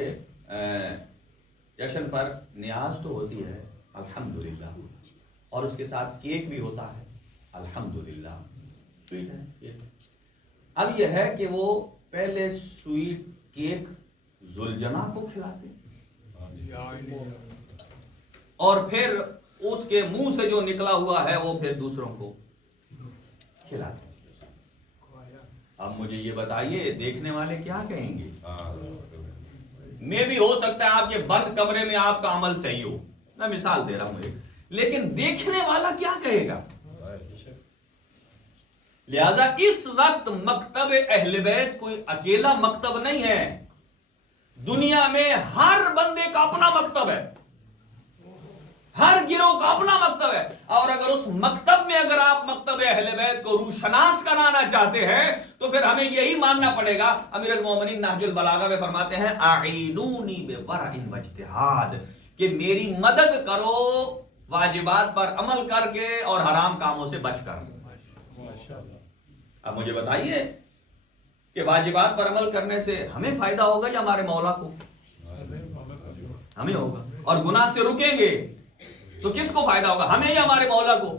جشن پر نیاز تو ہوتی ہے الحمدللہ، اور اس کے ساتھ کیک بھی ہوتا ہے الحمدللہ، سویٹ ہے. اب یہ ہے کہ وہ پہلے سویٹ کیک ذوالجناح کو کھلاتے اور پھر اس کے منہ سے جو نکلا ہوا ہے وہ پھر دوسروں کو کھلاتے. اب مجھے یہ بتائیے دیکھنے والے کیا کہیں گے؟ میں بھی ہو سکتا ہے آپ کے بند کمرے میں آپ کا عمل صحیح ہو، میں مثال دے رہا ہوں، لیکن دیکھنے والا کیا کہے گا؟ لہذا اس وقت مکتب اہل بیت کوئی اکیلا مکتب نہیں ہے. دنیا میں ہر بندے کا اپنا مکتب ہے، ہر گروہ کا اپنا مکتب ہے، اور اگر اس مکتب میں اگر آپ مکتب اہل بیت کو روشناس کرانا چاہتے ہیں تو پھر ہمیں یہی ماننا پڑے گا۔ امیر المومنین نہج البلاغہ میں فرماتے ہیں اعینونی بورع واجتہاد، کہ میری مدد کرو واجبات پر عمل کر کے اور حرام کاموں سے بچ کر۔ اب مجھے بتائیے کہ واجبات پر عمل کرنے سے ہمیں فائدہ ہوگا یا ہمارے مولا کو؟ ہمیں ہوگا۔ اور گناہ سے رکیں گے تو کس کو فائدہ ہوگا، ہمیں یا ہمارے مولا کو؟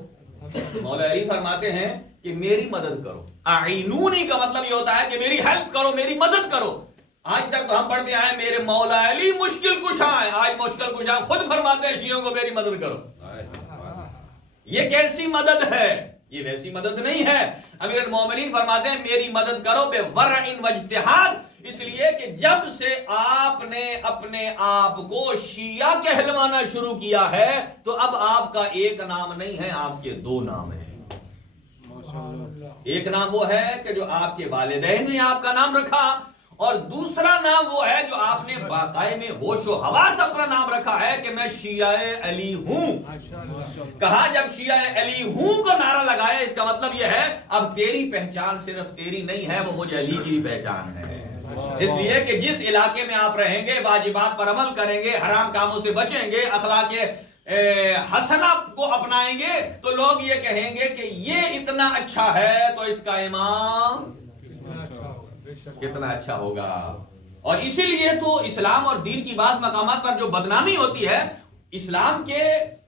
مولا علی فرماتے ہیں کہ میری مدد کرو۔ اعینونی کا مطلب یہ ہوتا ہے کہ میری ہیلپ کرو، میری مدد کرو۔ آج تک تو ہم پڑھتے آئے میرے مولا علی مشکل کشا ہیں، آج مشکل کشا خود فرماتے ہیں شیعوں کو میری مدد کرو۔ یہ کیسی مدد ہے؟ یہ ویسی مدد نہیں ہے۔ امیر المومنین فرماتے ہیں میری مدد کرو بے ورع واجتہاد، اس لیے کہ جب سے آپ نے اپنے آپ کو شیعہ کہلوانا شروع کیا ہے تو اب آپ کا ایک نام نہیں ہے، آپ کے دو نام ہیں۔ ایک نام وہ ہے کہ جو آپ کے والدین نے آپ کا نام رکھا، اور دوسرا نام وہ ہے جو آپ نے باقاعدہ میں ہوش و حواس اپنا نام رکھا ہے کہ میں شیعہ علی ہوں۔ کہا جب شیعہ علی ہوں کو نعرہ لگایا، اس کا مطلب یہ ہے اب تیری پہچان صرف تیری نہیں ہے، وہ مجھے علی کی پہچان ہے۔ اس لیے کہ جس علاقے میں آپ رہیں گے، واجبات پر عمل کریں گے، حرام کاموں سے بچیں گے، اخلاق حسنہ کو اپنائیں گے، تو لوگ یہ کہیں گے کہ یہ اتنا اچھا ہے تو اس کا امام کتنا اچھا ہوگا۔ اور اسی لیے تو اسلام اور دین کی بعض مقامات پر جو بدنامی ہوتی ہے، اسلام کے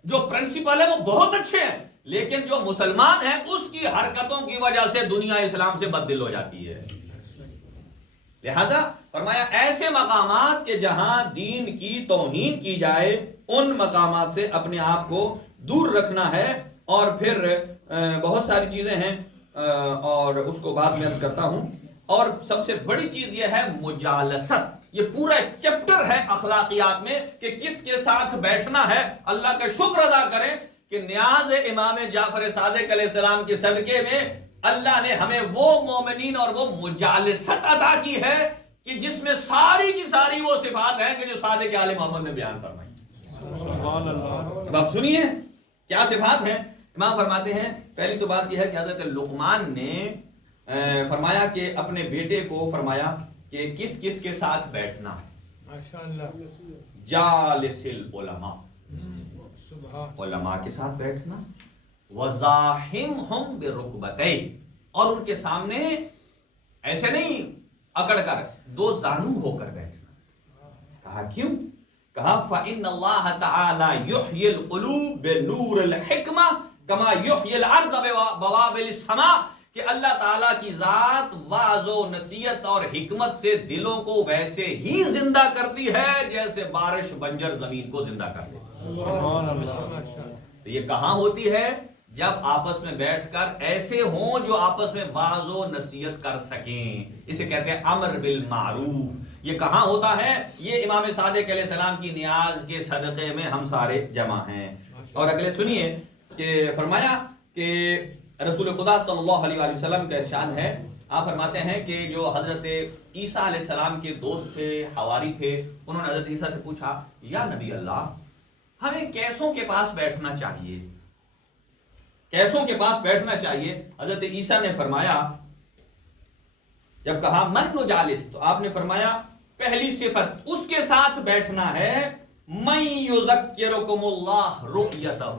جو پرنسپل ہے وہ بہت اچھے ہیں، لیکن جو مسلمان ہیں اس کی حرکتوں کی وجہ سے دنیا اسلام سے بددل ہو جاتی ہے۔ لہذا فرمایا ایسے مقامات کے جہاں دین کی توہین کی جائے ان مقامات سے اپنے آپ کو دور رکھنا ہے۔ اور پھر بہت ساری چیزیں ہیں اور اس کو بعد میں عرض کرتا ہوں۔ اور سب سے بڑی چیز یہ ہے مجالست، یہ پورا چیپٹر ہے اخلاقیات میں کہ کس کے ساتھ بیٹھنا ہے۔ اللہ کا شکر ادا کریں کہ نیاز امام جعفر صادق علیہ السلام کے صدقے میں اللہ نے ہمیں وہ مومنین اور وہ مجالست عطا کی ہے کہ جس میں ساری کی ساری وہ صفات ہیں کہ جو صادق آل محمد نے بیان فرمائی۔ سبحان اللہ۔ اب آپ سنیے کیا صفات ہیں۔ امام فرماتے ہیں پہلی تو بات یہ ہے کہ حضرت لقمان نے فرمایا کہ اپنے بیٹے کو فرمایا کہ کس کس کے ساتھ بیٹھنا ہے۔ جالس العلماء، علماء کے ساتھ بیٹھنا، وزاحمہم برکبتیہ، اور ان کے سامنے ایسے نہیں اکڑ کر، دو زانو ہو کر بیٹھنا۔ کہا کیوں؟ کہا فإن اللہ تعالی یحیی القلوب بنور الحکمہ کما یحیی الارض بوابل السماء، کہ اللہ تعالیٰ کی ذات وعظ و نصیحت اور حکمت سے دلوں کو ویسے ہی زندہ کرتی ہے جیسے بارش بنجر زمین کو زندہ کرتی ہے۔ تو یہ کہاں ہوتی ہے؟ جب آپس میں بیٹھ کر ایسے ہوں جو آپس میں وعظ و نصیحت کر سکیں، اسے کہتے ہیں امر بالمعروف۔ یہ کہاں ہوتا ہے؟ یہ امام صادق علیہ السلام کی نیاز کے صدقے میں ہم سارے جمع ہیں۔ اور اگلے سنیے کہ فرمایا کہ رسول خدا صلی اللہ علیہ وسلم کا ارشاد ہے، آپ فرماتے ہیں کہ جو حضرت عیسیٰ علیہ السلام کے دوست تھے، حواری تھے، انہوں نے حضرت عیسیٰ سے پوچھا یا نبی اللہ ہمیں کیسوں کے پاس بیٹھنا چاہیے، کیسوں کے پاس بیٹھنا چاہیے؟ حضرت عیسیٰ نے فرمایا، جب کہا من نجالس، تو آپ نے فرمایا پہلی صفت اس کے ساتھ بیٹھنا ہے من یذکرکم اللہ رؤیتہ،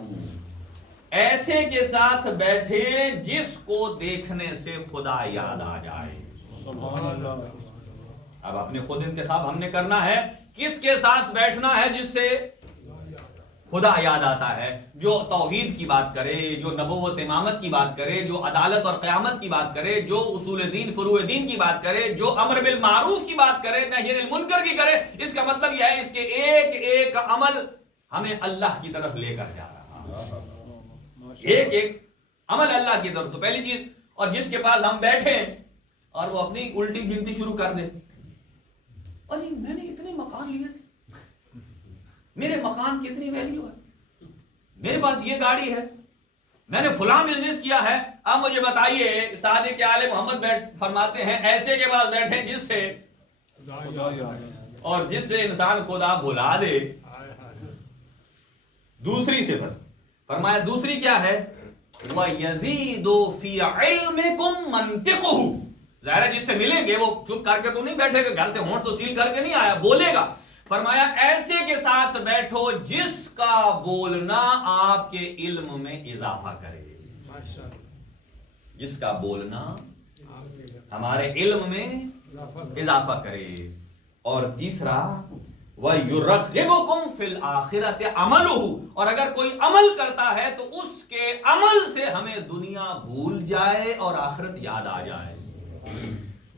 ایسے کے ساتھ بیٹھے جس کو دیکھنے سے خدا یاد آ جائے۔ سبحان اللہ۔ اب اپنے خود انتخاب ہم نے کرنا ہے، کس کے ساتھ بیٹھنا ہے جس سے خدا یاد آتا ہے، جو توحید کی بات کرے، جو نبوت امامت کی بات کرے، جو عدالت اور قیامت کی بات کرے، جو اصول دین فروع دین کی بات کرے، جو امر بالمعروف کی بات کرے، نہی عن المنکر کی کرے۔ اس کا مطلب یہ ہے اس کے ایک ایک عمل ہمیں اللہ کی طرف لے کر جا رہا ہے، ایک ایک عمل اللہ کی طرف۔ تو پہلی چیز، اور جس کے پاس ہم بیٹھے اور وہ اپنی الٹی گنتی شروع کر دے، اور میں نے اتنے مکان لیے، میرے مکان کی اتنی ویلیو ہے، میرے پاس یہ گاڑی ہے، میں نے فلاں بزنس کیا ہے۔ اب مجھے بتائیے صادق آل محمد فرماتے ہیں ایسے کے پاس بیٹھے جس سے اور جس سے انسان خدا بھلا دے، دوسری صفت فرمایا دوسری کیا ہے؟ وَيَزِيدُ فِي عِلْمِكُمْ مَنْطِقُهُ. ظاہر ہے جس سے ملیں گے وہ چپ کر کے تو نہیں بیٹھے گا، گھر سے ہونٹ تو سیل کر کے نہیں آیا، بولے گا. فرمایا ایسے کے ساتھ بیٹھو جس کا بولنا آپ کے علم میں اضافہ کرے، جس کا بولنا ہمارے علم میں اضافہ کرے. اور تیسرا وَيُرَغِّبُكُمْ فِي الْآخِرَةِ عَمَلُهُ. اور اگر کوئی عمل کرتا ہے تو اس کے عمل سے ہمیں دنیا بھول جائے اور آخرت یاد آ جائے.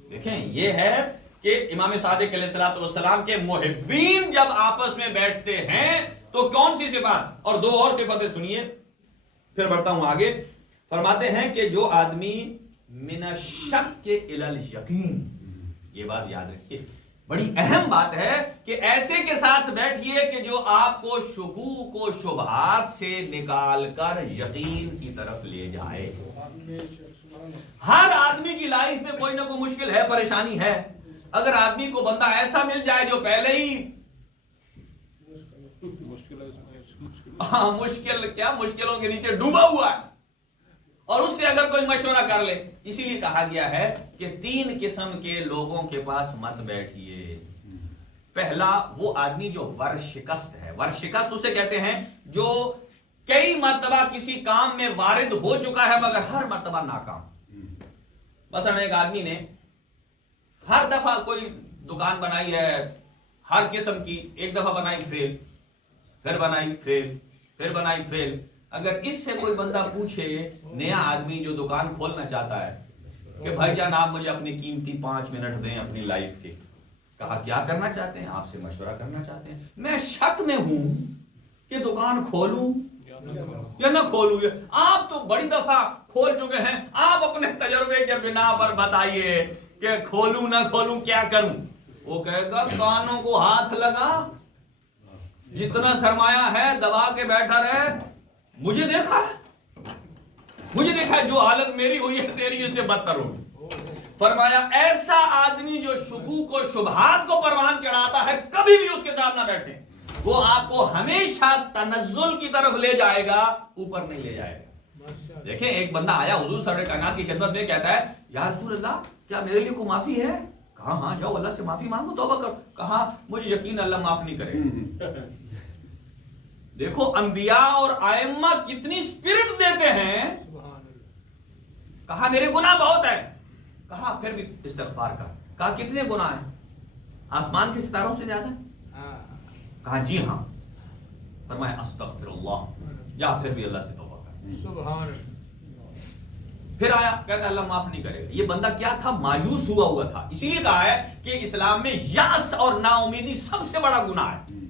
دیکھیں یہ ہے کہ امام صادق علیہ الصلوۃ والسلام کے محبین جب آپس میں بیٹھتے ہیں تو کون سی صفات؟ اور دو اور صفتیں سنیے پھر بڑھتا ہوں آگے. فرماتے ہیں کہ جو آدمی من الشک الی الیقین، یہ بات یاد رکھیے، بڑی اہم بات ہے کہ ایسے کے ساتھ بیٹھیے کہ جو آپ کو شکوک و شبہات سے نکال کر یقین کی طرف لے جائے. ہر آدمی کی لائف میں کوئی نہ کوئی مشکل ہے، پریشانی ہے. اگر آدمی کو بندہ ایسا مل جائے جو پہلے ہی مشکلوں کے نیچے ڈوبا ہوا ہے اور اس سے اگر کوئی مشورہ کر لے، اسی لیے کہا گیا ہے کہ 3 قسم کے لوگوں کے پاس مت بیٹھیے. پہلا وہ آدمی جو ورشکست ہے. ورشکست اسے کہتے ہیں جو کئی مرتبہ کسی کام میں وارد ہو چکا ہے مگر ہر مرتبہ ناکام. مثلا ایک آدمی نے ہر دفعہ کوئی دکان بنائی ہے ہر قسم کی، ایک دفعہ بنائی فیل، پھر بنائی فیل، پھر بنائی فیل. اگر اس سے کوئی بندہ پوچھے، نیا آدمی جو دکان کھولنا چاہتا ہے، کہ بھائی جان آپ مجھے اپنی قیمتی 5 منٹ دیں اپنی لائف کے. کہا کیا کرنا چاہتے ہیں؟ آپ سے مشورہ کرنا چاہتے ہیں. میں شک میں ہوں کہ دکان کھولوں یا نہ کھولوں. آپ تو بڑی دفعہ کھول چکے ہیں، آپ اپنے تجربے کے بنا پر بتائیے کہ کھولوں نہ کھولوں، کیا کروں. وہ کہے گا کانوں کو ہاتھ لگا، جتنا سرمایہ ہے دبا کے بیٹھا رہے. مجھے دیکھا جو حالت میری ہوئی ہے تیری اس سے بدتر ہوگی. فرمایا ایسا آدمی جو شکوک و شبہات کو پروان چڑھاتا ہے کبھی بھی اس کے ساتھ نہ بیٹھے. وہ آپ کو ہمیشہ تنزل کی طرف لے جائے گا، اوپر نہیں لے جائے گا. دیکھیں ایک بندہ آیا حضور صلی اللہ علیہ وسلم کی خدمت میں، کہتا ہے یا رسول اللہ کیا میرے لیے کوئی معافی ہے؟ کہا ہاں جاؤ اللہ سے معافی مانگو، توبہ کرو. کہا مجھے یقین اللہ معاف نہیں کرے گا. دیکھو انبیاء اور ائمہ کتنی اسپرٹ دیتے ہیں. کہا میرے گناہ بہت ہیں. کہا پھر بھی استغفار کر. کہا کتنے گناہ ہیں؟ آسمان کے ستاروں سے زیادہ. کہا جی ہاں. فرمایا استغفر اللہ، یا پھر بھی اللہ سے توبہ کر. سبحان. پھر آیا کہتا اللہ معاف نہیں کرے گا. یہ بندہ کیا تھا؟ مایوس ہوا تھا. اسی لیے کہا ہے کہ اسلام میں یأس اور نا امیدی سب سے بڑا گناہ ہے.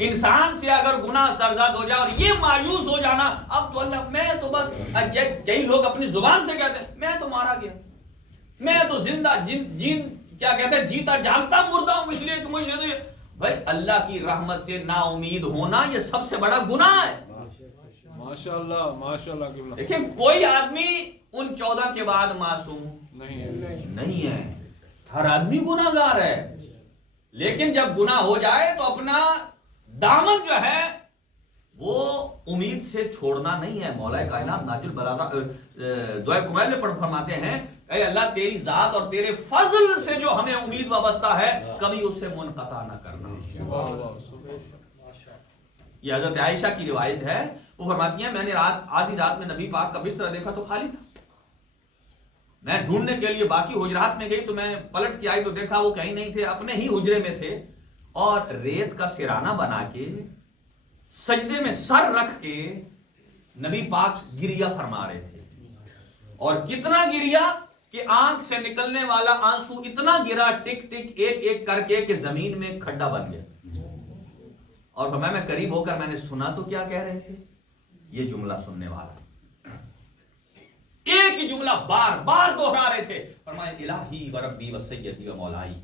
انسان سے اگر گناہ سرزد ہو جائے اور یہ مایوس ہو جانا اب تو اللہ میں تو بس، کئی لوگ اپنی زبان سے کہتے ہیں میں تو مارا گیا، میں تو زندہ کیا کہتے ہیں جیتا جاگتا مردہ ہوں، اس لیے کہ مجھے تو بھائی اللہ کی رحمت سے نا امید ہونا یہ سب سے بڑا گناہ ہے. ماشاءاللہ ماشاءاللہ. دیکھیں کوئی آدمی ان 14 کے بعد معصوم نہیں ہے. ہر آدمی گناہ گار ہے، لیکن جب گناہ ہو جائے تو اپنا دامن جو ہے وہ امید سے چھوڑنا نہیں ہے. مولا کائنات ناج البلاغہ دعائے کمیل میں فرماتے ہیں اے اللہ تیری ذات اور تیرے فضل سے جو ہمیں امید وابستہ ہے کبھی اس سے منقطع نہ کرنا. یہ حضرت عائشہ کی روایت ہے. وہ فرماتی ہیں میں نے آدھی رات میں نبی پاک کا بستر دیکھا تو خالی تھا. میں ڈھونڈنے کے لیے باقی حجرات میں گئی تو میں پلٹ کے آئی تو دیکھا وہ کہیں نہیں تھے، اپنے ہی حجرے میں تھے اور ریت کا سرانہ بنا کے سجدے میں سر رکھ کے نبی پاک گریا فرما رہے تھے. اور کتنا گریا کہ آنکھ سے نکلنے والا آنسو اتنا گرا ٹک ٹک ایک ایک کر کے کہ زمین میں کھڈا بن گیا. اور فرمایا میں قریب ہو کر میں نے سنا تو کیا کہہ رہے تھے؟ یہ جملہ سننے والا ایک ہی جملہ بار بار دوہرا رہے تھے. فرمایا الہی و ربی و سیدی و مولائی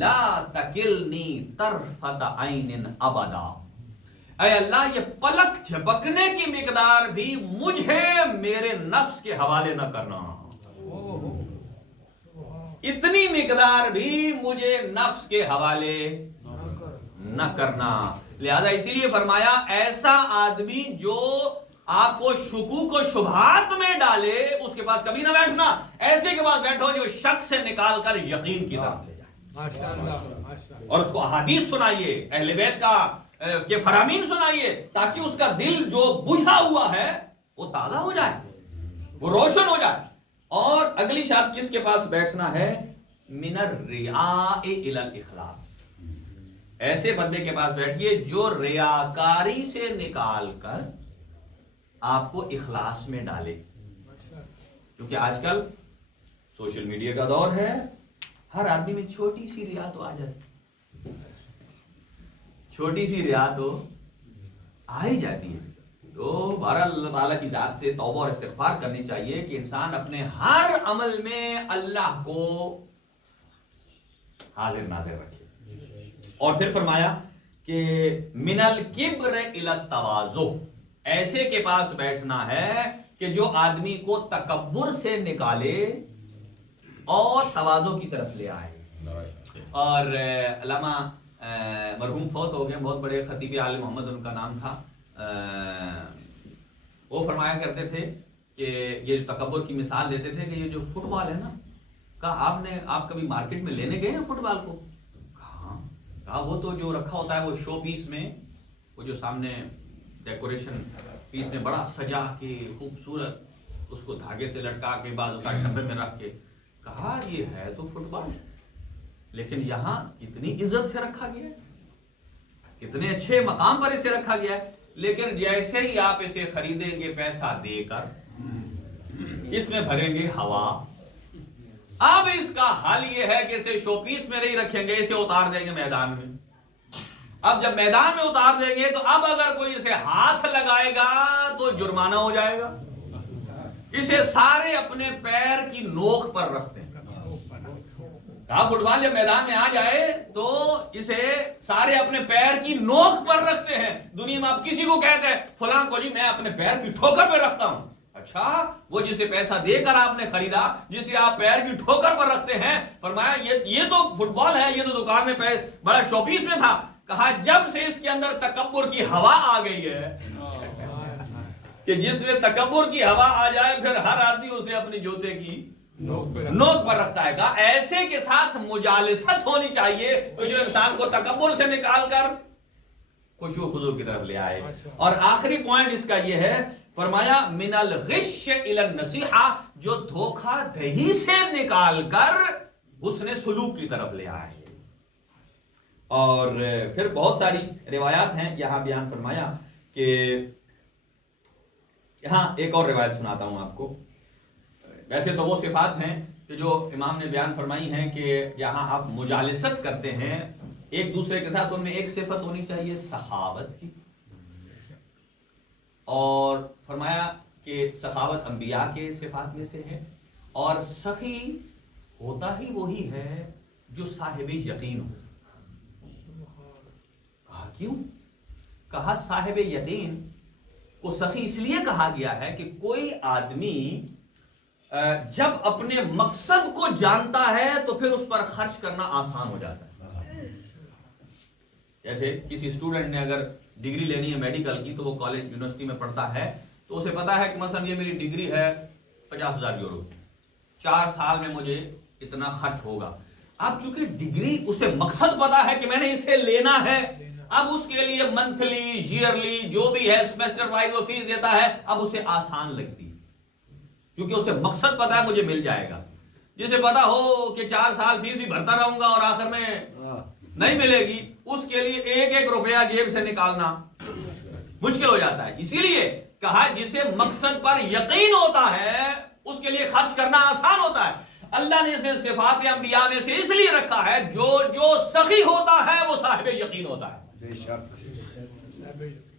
لا تکلنی طرفت عین ابدا. اے اللہ یہ پلک جھپکنے کی مقدار بھی مجھے میرے نفس کے حوالے نہ کرنا، اتنی مقدار بھی مجھے نفس کے حوالے نہ کرنا. لہذا اسی لیے فرمایا ایسا آدمی جو آپ کو شکوک و شبہات میں ڈالے اس کے پاس کبھی نہ بیٹھنا، ایسے کے پاس بیٹھو جو شک سے نکال کر یقین کی طرف لے جائے، اور اس کو احادیث سنائیے، اہل بیت کا کے فرامین سنائیے، تاکہ اس کا دل جو بجھا ہوا ہے وہ تازہ ہو جائے، وہ روشن ہو جائے۔ اور اگلی شرط کس کے پاس بیٹھنا ہے؟ من الریاء الی الاخلاص، ایسے بندے کے پاس بیٹھیے جو ریاکاری سے نکال کر آپ کو اخلاص میں ڈالے، کیونکہ آج کل سوشل میڈیا کا دور ہے، ہر آدمی میں چھوٹی سی ریا تو آ جاتی، چھوٹی سی ریا تو آ ہی جاتی ہے۔ تو بہرحال اللہ تعالیٰ کی ذات سے توبہ اور استغفار کرنی چاہیے کہ انسان اپنے ہر عمل میں اللہ کو حاضر ناظر رکھے۔ اور پھر فرمایا کہ من الکبر الی التواضع، ایسے کے پاس بیٹھنا ہے کہ جو آدمی کو تکبر سے نکالے اور تواضع کی طرف لے آئے۔ اور علامہ مرحوم فوت ہو گئے، بہت بڑے خطیب آل محمد ان کا نام تھا، وہ فرمایا کرتے تھے کہ یہ جو تکبر کی مثال دیتے تھے کہ یہ جو فٹ بال ہے نا، کہا آپ کبھی مارکیٹ میں لینے گئے ہیں فٹ بال کو؟ کہا وہ تو جو رکھا ہوتا ہے وہ شو پیس میں، وہ جو سامنے ڈیکوریشن پیس میں بڑا سجا کے خوبصورت اس کو دھاگے سے لٹکا کے بعد ہوتا ہے ڈبے میں رکھ کے، کہا یہ ہے تو فٹ بال، لیکن یہاں کتنی عزت سے رکھا گیا ہے، کتنے اچھے مقام پر اسے رکھا گیا ہے، لیکن جیسے ہی آپ اسے خریدیں گے پیسہ دے کر، اس میں بھریں گے ہوا، اب اس کا حل یہ ہے کہ اسے شو پیس میں نہیں رکھیں گے، اسے اتار دیں گے میدان میں۔ اب جب میدان میں اتار دیں گے تو اب اگر کوئی اسے ہاتھ لگائے گا تو جرمانہ ہو جائے گا۔ اسے سارے اپنے پیر کی نوک پر رکھتے ہیں، کہا فٹ بال جب میدان میں آ جائے تو اسے سارے اپنے پیر کی نوک پر رکھتے ہیں۔ دنیا میں آپ کسی کو کہتے ہیں فلاں کو جی میں اپنے پیر کی ٹھوکر پہ رکھتا ہوں، اچھا وہ جسے پیسہ دے کر آپ نے خریدا، جسے آپ پیر کی ٹھوکر پر رکھتے ہیں، فرمایا یہ تو فٹ بال ہے، یہ تو دکان میں بڑا شو پیس میں تھا۔ کہا جب سے اس کے اندر تکبر کی ہوا آ گئی ہے کہ جس میں تکبر کی ہوا آ جائے پھر ہر آدمی اسے اپنی جوتے کی نوک پر رکھتا ہے۔ کہا ایسے کے ساتھ مجالست ہونی چاہیے کہ جو انسان کو تکبر سے نکال کر خشوع و خضوع کی طرف لے آئے۔ اور آخری پوائنٹ اس کا یہ ہے، فرمایا من الغش الی النصیحہ، جو دھوکہ دہی سے نکال کر حسن سلوک کی طرف لے آئے۔ اور پھر بہت ساری روایات ہیں یہاں بیان فرمایا کہ یہاں ایک اور روایت سناتا ہوں آپ کو۔ ویسے تو وہ صفات ہیں کہ جو امام نے بیان فرمائی ہیں کہ جہاں آپ مجالست کرتے ہیں ایک دوسرے کے ساتھ، ان میں ایک صفت ہونی چاہیے سخاوت کی، اور فرمایا کہ سخاوت انبیاء کے صفات میں سے ہے، اور سخی ہوتا ہی وہی ہے جو صاحب یقین ہو۔ کہا کیوں؟ کہا صاحب یقین کو سخی اس لیے کہا گیا ہے کہ کوئی آدمی جب اپنے مقصد کو جانتا ہے تو پھر اس پر خرچ کرنا آسان ہو جاتا ہے۔ جیسے کسی اسٹوڈنٹ نے اگر ڈگری لینی ہے میڈیکل کی تو وہ کالج یونیورسٹی میں پڑھتا ہے تو اسے پتا ہے کہ مثلا یہ میری ڈگری ہے 50,000 یورو، 4 سال میں مجھے اتنا خرچ ہوگا۔ اب چونکہ ڈگری اسے مقصد پتا ہے کہ میں نے اسے لینا ہے، اب اس کے لیے منتھلی ایئرلی جو بھی ہے سیمسٹر وائز وہ فیس دیتا ہے، اب اسے آسان لگتی ہے کیونکہ اسے مقصد پتا ہے مجھے مل جائے گا۔ جسے پتا ہو کہ 4 سال فیس بھی بھرتا رہوں گا اور آخر میں نہیں ملے گی، اس کے لیے ایک ایک روپیہ جیب سے نکالنا مشکل ہو جاتا ہے۔ اسی لیے کہا جسے مقصد پر یقین ہوتا ہے اس کے لیے خرچ کرنا آسان ہوتا ہے۔ اللہ نے اسے صفات انبیاء میں سے اس لیے رکھا ہے جو سخی ہوتا ہے وہ صاحب یقین ہوتا ہے۔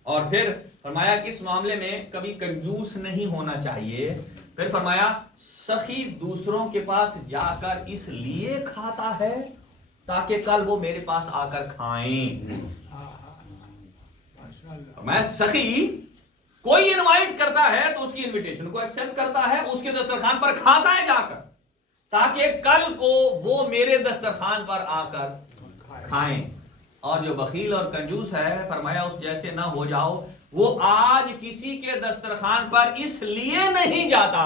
اور پھر فرمایا کہ اس معاملے میں کبھی کنجوس نہیں ہونا چاہیے۔ پھر فرمایا سخی دوسروں کے پاس جا کر اس لیے کھاتا ہے تاکہ کل وہ میرے پاس آ کر کھائیں۔ میں سخی کوئی انوائٹ کرتا ہے تو اس کی انویٹیشن کو ایکسپٹ کرتا ہے، اس کے دسترخوان پر کھاتا ہے جا کر تاکہ کل کو وہ میرے دسترخوان پر آ کر کھائیں۔ اور جو بخیل اور کنجوس ہے فرمایا اس جیسے نہ ہو جاؤ. وہ آج کسی کے دسترخوان پر اس لیے نہیں جاتا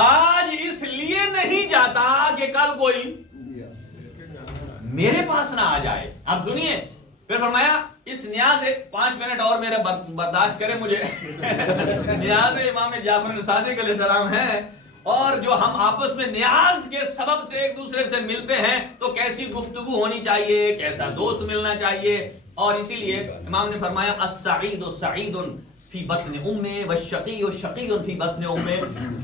آج اس لیے نہیں جاتا کہ کل کوئی میرے پاس نہ آ جائے. اب سنیے پھر فرمایا اس نیاز 5 منٹ اور میرے برداشت کرے مجھے. نیاز امام جعفر صادق علیہ السلام ہے اور جو ہم آپس میں نیاز کے سبب سے ایک دوسرے سے ملتے ہیں تو کیسی گفتگو ہونی چاہیے, کیسا دوست ملنا چاہیے. اور اسی لیے امام نے فرمایا السعید سعید فی بطن امہ والشقی شقی فی بطن امہ.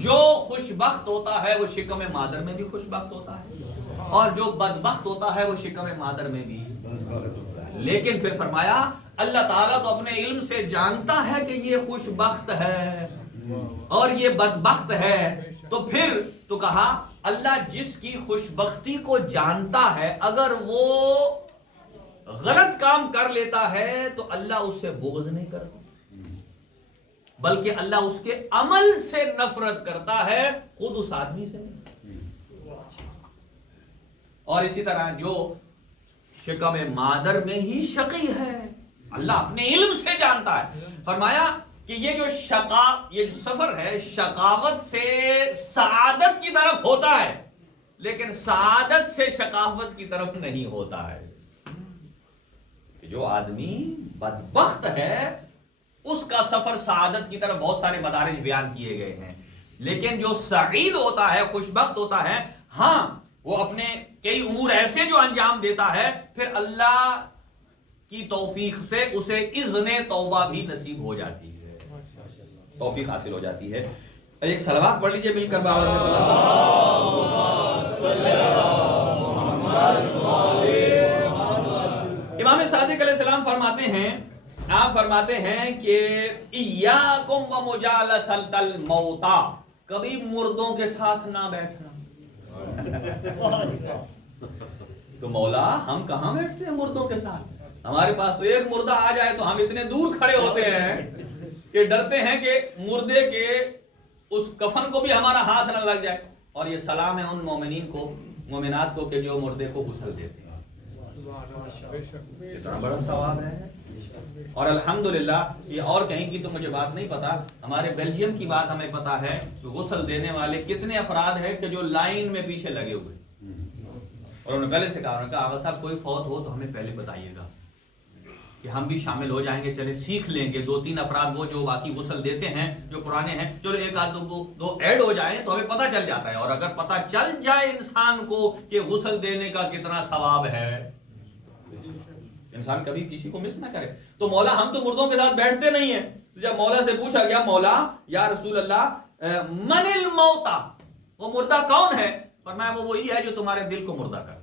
جو خوش بخت ہوتا ہے وہ شکم مادر میں بھی خوش بخت ہوتا ہے اور جو بدبخت ہوتا ہے وہ شکم مادر میں بھی. لیکن پھر فرمایا اللہ تعالیٰ تو اپنے علم سے جانتا ہے کہ یہ خوش بخت ہے اور یہ بدبخت ہے. تو پھر تو کہا اللہ جس کی خوش بختی کو جانتا ہے اگر وہ غلط کام کر لیتا ہے تو اللہ اس سے بغض نہیں کرتا بلکہ اللہ اس کے عمل سے نفرت کرتا ہے, خود اس آدمی سے نہیں. اور اسی طرح جو شکم مادر میں ہی شقی ہے اللہ اپنے علم سے جانتا ہے. فرمایا کہ یہ جو سفر ہے شقاوت سے سعادت کی طرف ہوتا ہے لیکن سعادت سے شقاوت کی طرف نہیں ہوتا ہے. کہ جو آدمی بدبخت ہے اس کا سفر سعادت کی طرف بہت سارے مدارج بیان کیے گئے ہیں, لیکن جو سعید ہوتا ہے خوشبخت ہوتا ہے ہاں وہ اپنے کئی امور ایسے جو انجام دیتا ہے پھر اللہ کی توفیق سے اسے اذن توبہ بھی نصیب ہو جاتی ہے, توفیق حاصل ہو جاتی ہے. ایک صلوات پڑھ لیجئے مل کر امام صادق علیہ السلام فرماتے ہیں, آپ فرماتے ہیں کہ ایاکم ومجالسۃ الموتى, کبھی مردوں کے ساتھ نہ بیٹھنا. تو مولا ہم کہاں بیٹھتے ہیں مردوں کے ساتھ؟ ہمارے پاس تو ایک مردہ آ جائے تو ہم اتنے دور کھڑے ہوتے ہیں کہ ڈرتے ہیں کہ مردے کے اس کفن کو بھی ہمارا ہاتھ نہ لگ جائے. اور یہ سلام ہے ان مومنین کو مومنات کو کہ جو مردے کو غسل دیتے ہیں. اتنا بڑا ثواب ہے. اور الحمدللہ یہ اور کہیں کی تو مجھے بات نہیں پتا, ہمارے بیلجیم کی بات ہمیں پتا ہے کہ غسل دینے والے کتنے افراد ہیں کہ جو لائن میں پیچھے لگے ہوئے. اور انہوں نے پہلے سے کہا آغا صاحب کوئی فوت ہو تو ہمیں پہلے بتائیے گا کہ ہم بھی شامل ہو جائیں گے, چلے سیکھ لیں گے. 2-3 افراد وہ جو باقی غسل دیتے ہیں جو پرانے ہیں, چلو ایک آدھ دو ایڈ ہو جائیں تو ہمیں پتہ چل جاتا ہے. اور اگر پتہ چل جائے انسان کو کہ غسل دینے کا کتنا ثواب ہے, انسان کبھی کسی کو مس نہ کرے. تو مولا ہم تو مردوں کے ساتھ بیٹھتے نہیں ہیں. جب مولا سے پوچھا گیا مولا یا رسول اللہ من الموتى, وہ مردہ کون ہے؟ فرمایا وہ وہی ہے جو تمہارے دل کو مردہ کر,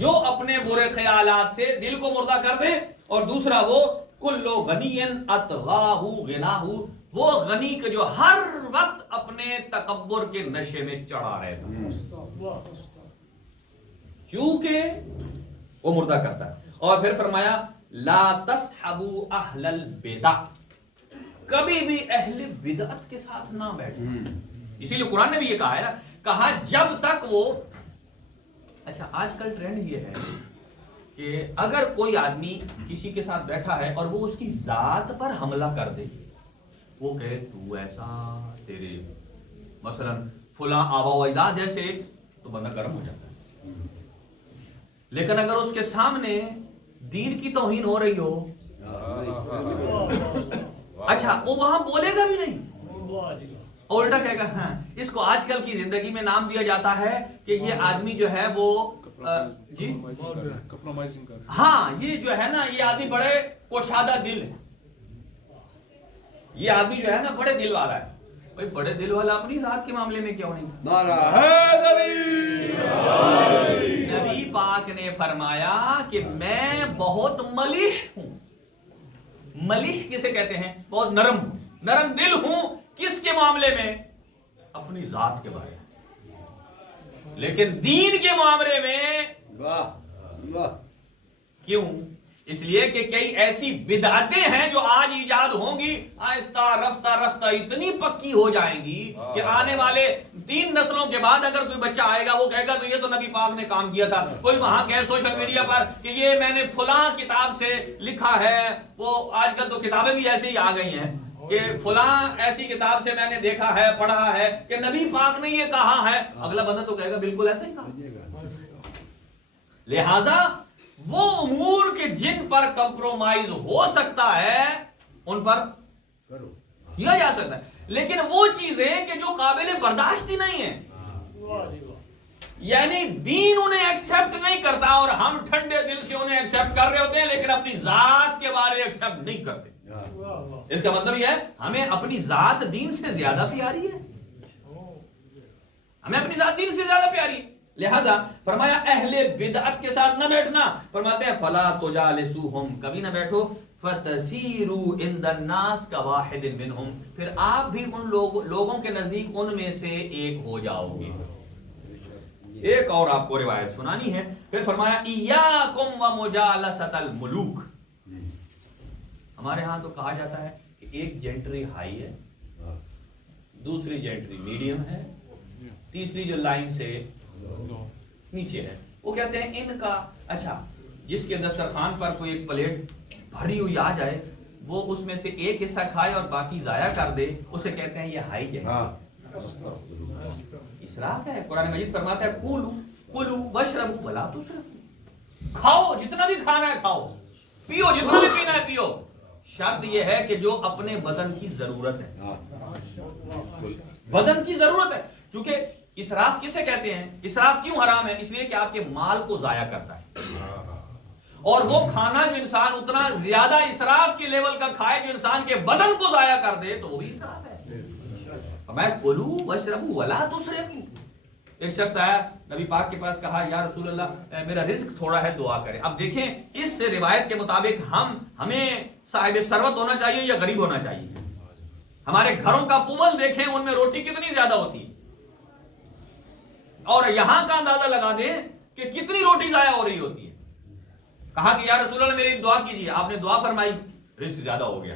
جو اپنے برے خیالات سے دل کو مردہ کر دے. اور دوسرا وہ کلو غنی اطغاہ غناہ, وہ غنی کہ جو ہر وقت اپنے تکبر کے نشے میں چڑھا رہتا چونکہ وہ مردہ کرتا ہے. اور پھر فرمایا لا تصحبوا اہل البدع, کبھی بھی اہل بدعت کے ساتھ نہ بیٹھو. اسی لیے قرآن نے بھی یہ کہا ہے نا, کہا جب تک وہ, اچھا آج کل ٹرینڈ یہ ہے کہ اگر کوئی آدمی کسی کے ساتھ بیٹھا ہے اور وہ اس کی ذات پر حملہ کر دے, وہ کہے تو ایسا, تیرے مثلا فلاں آبا و اجداد جیسے, تو بندہ گرم ہو جاتا ہے. لیکن اگر اس کے سامنے دین کی توہین ہو رہی ہو, اچھا وہ وہاں بولے گا بھی نہیں, الٹا کہے گا ہاں. اس کو آج کل کی زندگی میں نام دیا جاتا ہے کہ یہ آدمی جو ہے وہ جی ہاں یہ جو ہے نا یہ آدمی بڑے کوشادہ دل ہے, یہ آدمی جو ہے نا بڑے دل والا ہے. بھائی بڑے دل والا اپنی ذات کے معاملے میں کیوں نہیں؟ نبی پاک نے فرمایا کہ میں بہت ملیح ہوں. ملیح کسے کہتے ہیں؟ بہت نرم ہوں, نرم دل ہوں. کس کے معاملے میں؟ اپنی ذات کے بارے میں. لیکن دین کے معاملے میں کیوں؟ اس لیے کہ کئی ایسی بدعتیں ہیں جو آج ایجاد ہوں گی، آہستہ رفتہ رفتہ اتنی پکی ہو جائیں گی کہ آنے والے 3 نسلوں کے بعد اگر کوئی بچہ آئے گا وہ کہے گا تو یہ تو نبی پاک نے کام کیا تھا. کوئی وہاں کہے سوشل میڈیا پر کہ یہ میں نے فلاں کتاب سے لکھا ہے، وہ آج کل تو کتابیں بھی ایسے ہی آ گئی ہیں کہ فلاں ایسی کتاب سے میں نے دیکھا ہے، پڑھا ہے کہ نبی پاک نے یہ کہا ہے. اگلا بندہ تو کہے گا بالکل ایسا ہی کہا. لہذا وہ امور کے جن پر کمپرومائز ہو سکتا ہے ان پر کیا جا سکتا ہے، لیکن وہ چیزیں کہ جو قابل برداشت ہی نہیں ہیں، یعنی دین انہیں ایکسپٹ نہیں کرتا اور ہم ٹھنڈے دل سے انہیں ایکسپٹ کر رہے ہوتے ہیں لیکن اپنی ذات کے بارے ایکسپٹ نہیں کرتے. اس کا مطلب یہ ہے ہمیں اپنی ذات دین سے زیادہ پیاری ہے، ہمیں اپنی ذات دین سے زیادہ پیاری ہے. لہذا فرمایا اہل بدعت کے ساتھ نہ بیٹھنا. فرماتے ہیں فلا تجالسوہم، کبھی نہ بیٹھو، فتسیروا عند الناس کواحد منہم، پھر آپ بھی ان لوگوں کے نزدیک ان میں سے ایک ہو جاؤ گے. ایک اور آپ کو روایت سنانی ہے. پھر فرمایا ایاکم ومجالست الملوک. ہمارے ہاں تو کہا جاتا ہے کہ ایک جینٹری ہائی ہے، دوسری جینٹری میڈیم ہے، تیسری جو لائن سے نیچے ہے. وہ کہتے ہیں ان کا اچھا جس کے دسترخوان پر کوئی ایک پلیٹ بھری ہوئی آ جائے وہ اس میں سے ایک حصہ کھائے اور باقی ضائع کر دے، اسے کہتے ہیں یہ ہائی ہے، اسراف ہے. قرآن مجید فرماتا ہے کلوا واشربوا ولا تسرفوا، کھاؤ جتنا بھی کھانا ہے کھاؤ، پیو جتنا بھی پینا ہے پیو، شرط یہ ہے کہ جو اپنے بدن کی ضرورت ہے، بدن کی ضرورت ہے. چونکہ اسراف کسے کہتے ہیں؟ اسراف کیوں حرام ہے؟ اس لیے کہ آپ کے مال کو ضائع کرتا ہے، اور وہ کھانا جو انسان اتنا زیادہ اسراف کے لیول کا کھائے جو انسان کے بدن کو ضائع کر دے تو وہ بھی اسراف ہے. میں کلوا واشربوا ولا تسرفوا. ایک شخص آیا نبی پاک کے پاس، کہا یا رسول اللہ میرا رزق تھوڑا ہے دعا کریں. اب دیکھیں اس سے روایت کے مطابق ہمیں صاحب ثروت ہونا چاہیے یا غریب ہونا چاہیے؟ ہمارے گھروں کا پول دیکھیں ان میں روٹی کتنی زیادہ ہوتی ہے، اور یہاں کا اندازہ لگا دیں کہ کتنی روٹی ضائع ہو رہی ہوتی ہے. کہا کہ یا رسول اللہ میری دعا کیجیے. آپ نے دعا فرمائی، رزق زیادہ ہو گیا.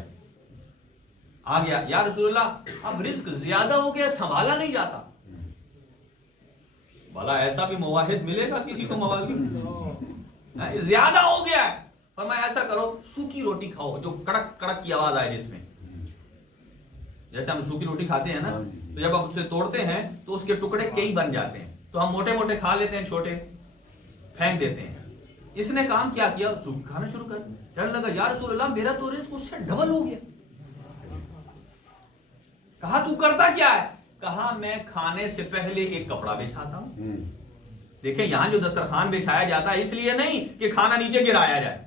آ گیا یا رسول اللہ اب رزق زیادہ ہو گیا، سنبھالا نہیں جاتا. بھلا ایسا بھی مواحد ملے گا کسی کو موالد؟ زیادہ ہو گیا ہے. فرمایا ایسا کرو سوکھی روٹی کھاؤ جو کڑک کڑک کی آواز آئے، جس میں جیسے ہم سوکھی روٹی کھاتے ہیں نا تو جب آپ اسے توڑتے ہیں تو اس کے ٹکڑے کئی بن جاتے ہیں، تو ہم موٹے موٹے کھا لیتے ہیں، چھوٹے پھینک دیتے ہیں. اس نے کام کیا سوکھی کھانا شروع کر. کہنے لگا یا رسول اللہ میرا تو رزق اس سے ڈبل ہو گیا. کہا تو کرتا کیا ہے؟ کہا میں کھانے سے پہلے ایک کپڑا بچھاتا ہوں. دیکھیں یہاں جو دسترخوان بچھایا جاتا ہے اس لیے نہیں کہ کھانا نیچے گرایا جائے.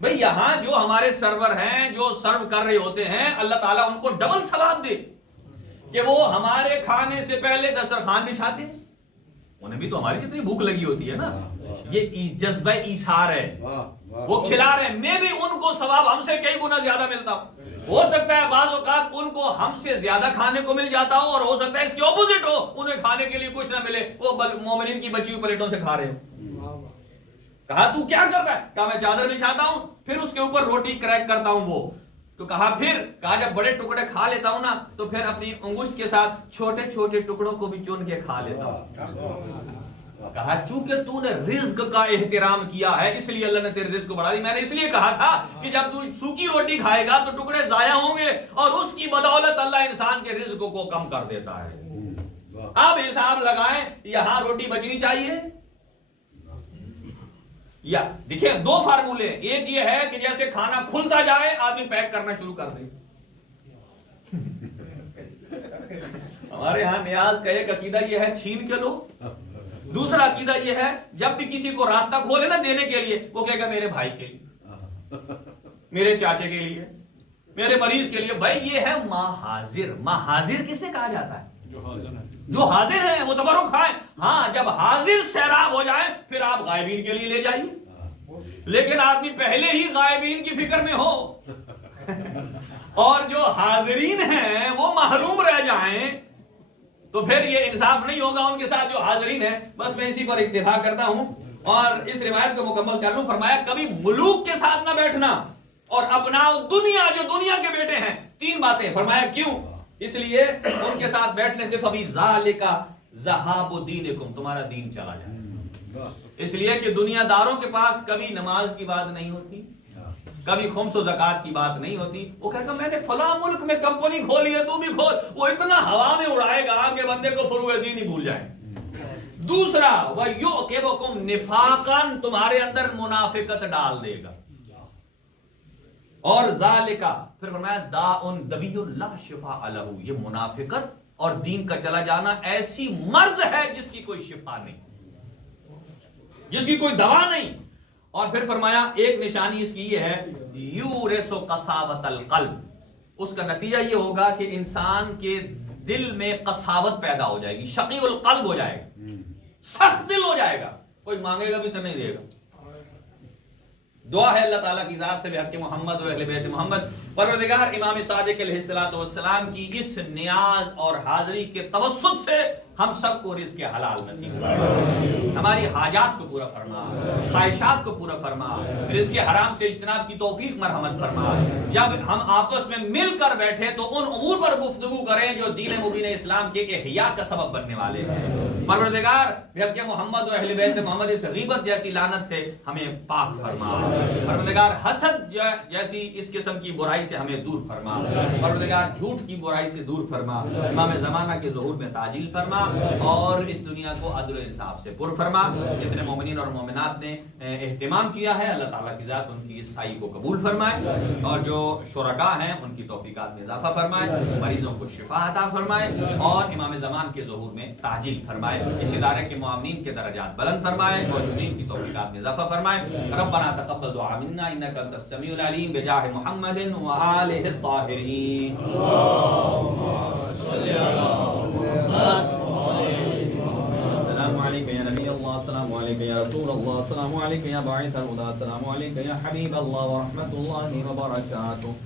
بھئی یہاں جو ہمارے سرور ہیں جو سرو کر رہے ہوتے ہیں، اللہ تعالیٰ ان کو ڈبل ثواب دے کہ وہ ہمارے کھانے سے پہلے دسترخوان بچھاتے ہیں. انہیں بھی تو ہماری کتنی بھوک لگی ہوتی ہے نا، یہ جذبہ ایثار ہے، وہ کھلا رہے ہیں. میں بھی ان کو ثواب ہم سے کئی گنا زیادہ ملتا ہوں. ہو سکتا ہے بعض اوقات ان کو ہم سے زیادہ کھانے کو مل جاتا ہو، اور ہو سکتا ہے اس کے اپوزٹ ہو، انہیں کھانے کے لیے کچھ نہ ملے، وہ مومنین کی بچی ہوئی پلیٹوں سے کھا رہے ہو. کہا تو کیا کرتا ہے؟ کہا میں چادر بچھاتا ہوں پھر اس کے اوپر روٹی کریک کرتا ہوں. وہ تو کہا جب بڑے ٹکڑے کھا لیتا ہوں نا تو پھر اپنی انگشت کے ساتھ چھوٹے چھوٹے ٹکڑوں کو بھی چن کے کھا لیتا ہوں. کہا چونکہ تو نے رزق کا احترام کیا ہے اس لیے اللہ نے تیرے رزق کو بڑھا دی. میں نے اس لیے کہا تھا کہ جب تو سوکھی روٹی کھائے گا تو ٹکڑے ضائع ہوں گے، اور اس کی بدولت اللہ انسان کے رزق کو کم کر دیتا ہے. اب حساب لگائیں یہاں روٹی بچنی چاہیے یا دیکھیں دو فارمولے. ایک یہ ہے کہ جیسے کھانا کھلتا جائے آدمی پیک کرنا شروع کر دے. ہمارے ہاں نیاز کا ایک عقیدہ یہ ہے چھین کے لو. دوسرا عقیدہ یہ ہے جب بھی کسی کو راستہ کھولے نا دینے کے لیے وہ کہے گا میرے بھائی کے لیے، میرے چاچے کے لیے، میرے مریض کے لیے. بھائی یہ ہے ماحاضر. ماحاضر کسے کہا جاتا ہے؟ جو حاضر ہیں وہ تبرک کھائیں. ہاں جب حاضر سیراب ہو جائیں پھر آپ غائبین کے لیے لے جائیے، لیکن آدمی پہلے ہی غائبین کی فکر میں ہو اور جو حاضرین ہیں وہ محروم رہ جائیں تو پھر یہ انصاف نہیں ہوگا ان کے ساتھ جو حاضرین ہیں. بس میں اسی پر اکتفا کرتا ہوں. اور اس روایت کو مکمل کر لوں، فرمایا کبھی ملوک کے ساتھ نہ بیٹھنا، اور ابناء دنیا جو دنیا کے بیٹے ہیں، 3 باتیں. فرمایا کیوں؟ اس لیے ان کے ساتھ بیٹھنے سے فبی ذالک ذہاب دینکم، تمہارا دین چلا جائے. اس لیے کہ دنیا داروں کے پاس کبھی نماز کی بات نہیں ہوتی، کبھی خمس و زکات کی بات نہیں ہوتی. وہ کہے گا میں نے فلاں ملک میں کمپنی کھولی ہے، تو بھی کھول. وہ اتنا ہوا میں اڑائے گا کہ بندے کو فروع دین ہی بھول جائے. دوسرا وَيُعْقِبُكُمْ نِفَاقًا، تمہارے اندر منافقت ڈال دے گا. اور ذالکا، پھر فرمایا داء دبی لا شفاء لہ، یہ منافقت اور دین کا چلا جانا ایسی مرض ہے جس کی کوئی شفا نہیں، جس کی کوئی دوا نہیں. اور پھر فرمایا ایک نشانی اس کی یہ ہے یورث قساوۃ القلب، اس کا نتیجہ یہ ہوگا کہ انسان کے دل میں قساوت پیدا ہو جائے گی، شقی القلب ہو جائے گا، سخت دل ہو جائے گا، کوئی مانگے گا بھی تو نہیں دے گا. دعا ہے اللہ تعالیٰ کی ذات سے بحق محمد و اہل بیت محمد، پروردگار امام صادق علیہ السلام کی اس نیاز اور حاضری کے توسط سے ہم سب کو رزق حلال نصیب فرما، ہماری حاجات کو پورا فرما، خواہشات کو پورا فرما، رزق حرام سے اجتناب کی توفیق مرحمت فرما. جب ہم آپس میں مل کر بیٹھے تو ان امور پر گفتگو کریں جو دین مبین اسلام کے احیاء کا سبب بننے والے ہیں. پروردگار بحق محمد و اہل بیت محمد اس غیبت جیسی لعنت سے ہمیں پاک فرما. پروردگار حسد جیسی اس قسم کی برائی سے ہمیں دور فرما. پروردگار جھوٹ کی برائی سے دور فرما. امام زمانہ کے ظہور میں تعجیل فرما اور اس دنیا کو عدل و انصاف سے پر فرما. جتنے مومنین اور مومنات نے اہتمام کیا ہے اللہ تعالیٰ کی ذات ان کی اس سعی کو قبول فرمائے، اور جو شرکاء ہیں ان کی توفیقات میں اضافہ فرمائے، مریضوں کو شفا عطا فرمائے اور امام زمان کے ظہور میں تعجیل فرمائے. اس ادارے کے معاونین کے درجات بلند فرمائے، موجودین کی توفیقات میں اضافہ فرمائے. ربنا تقبل دعاء منا انك انت السميع العليم بجاه محمد وآله الطاهرين. اللهم صل على محمد. السلام عليك يا نبي الله، السلام عليك يا رسول الله، السلام عليك يا باعث الهدى، السلام عليك يا حبيب الله ورحمة الله وبركاته.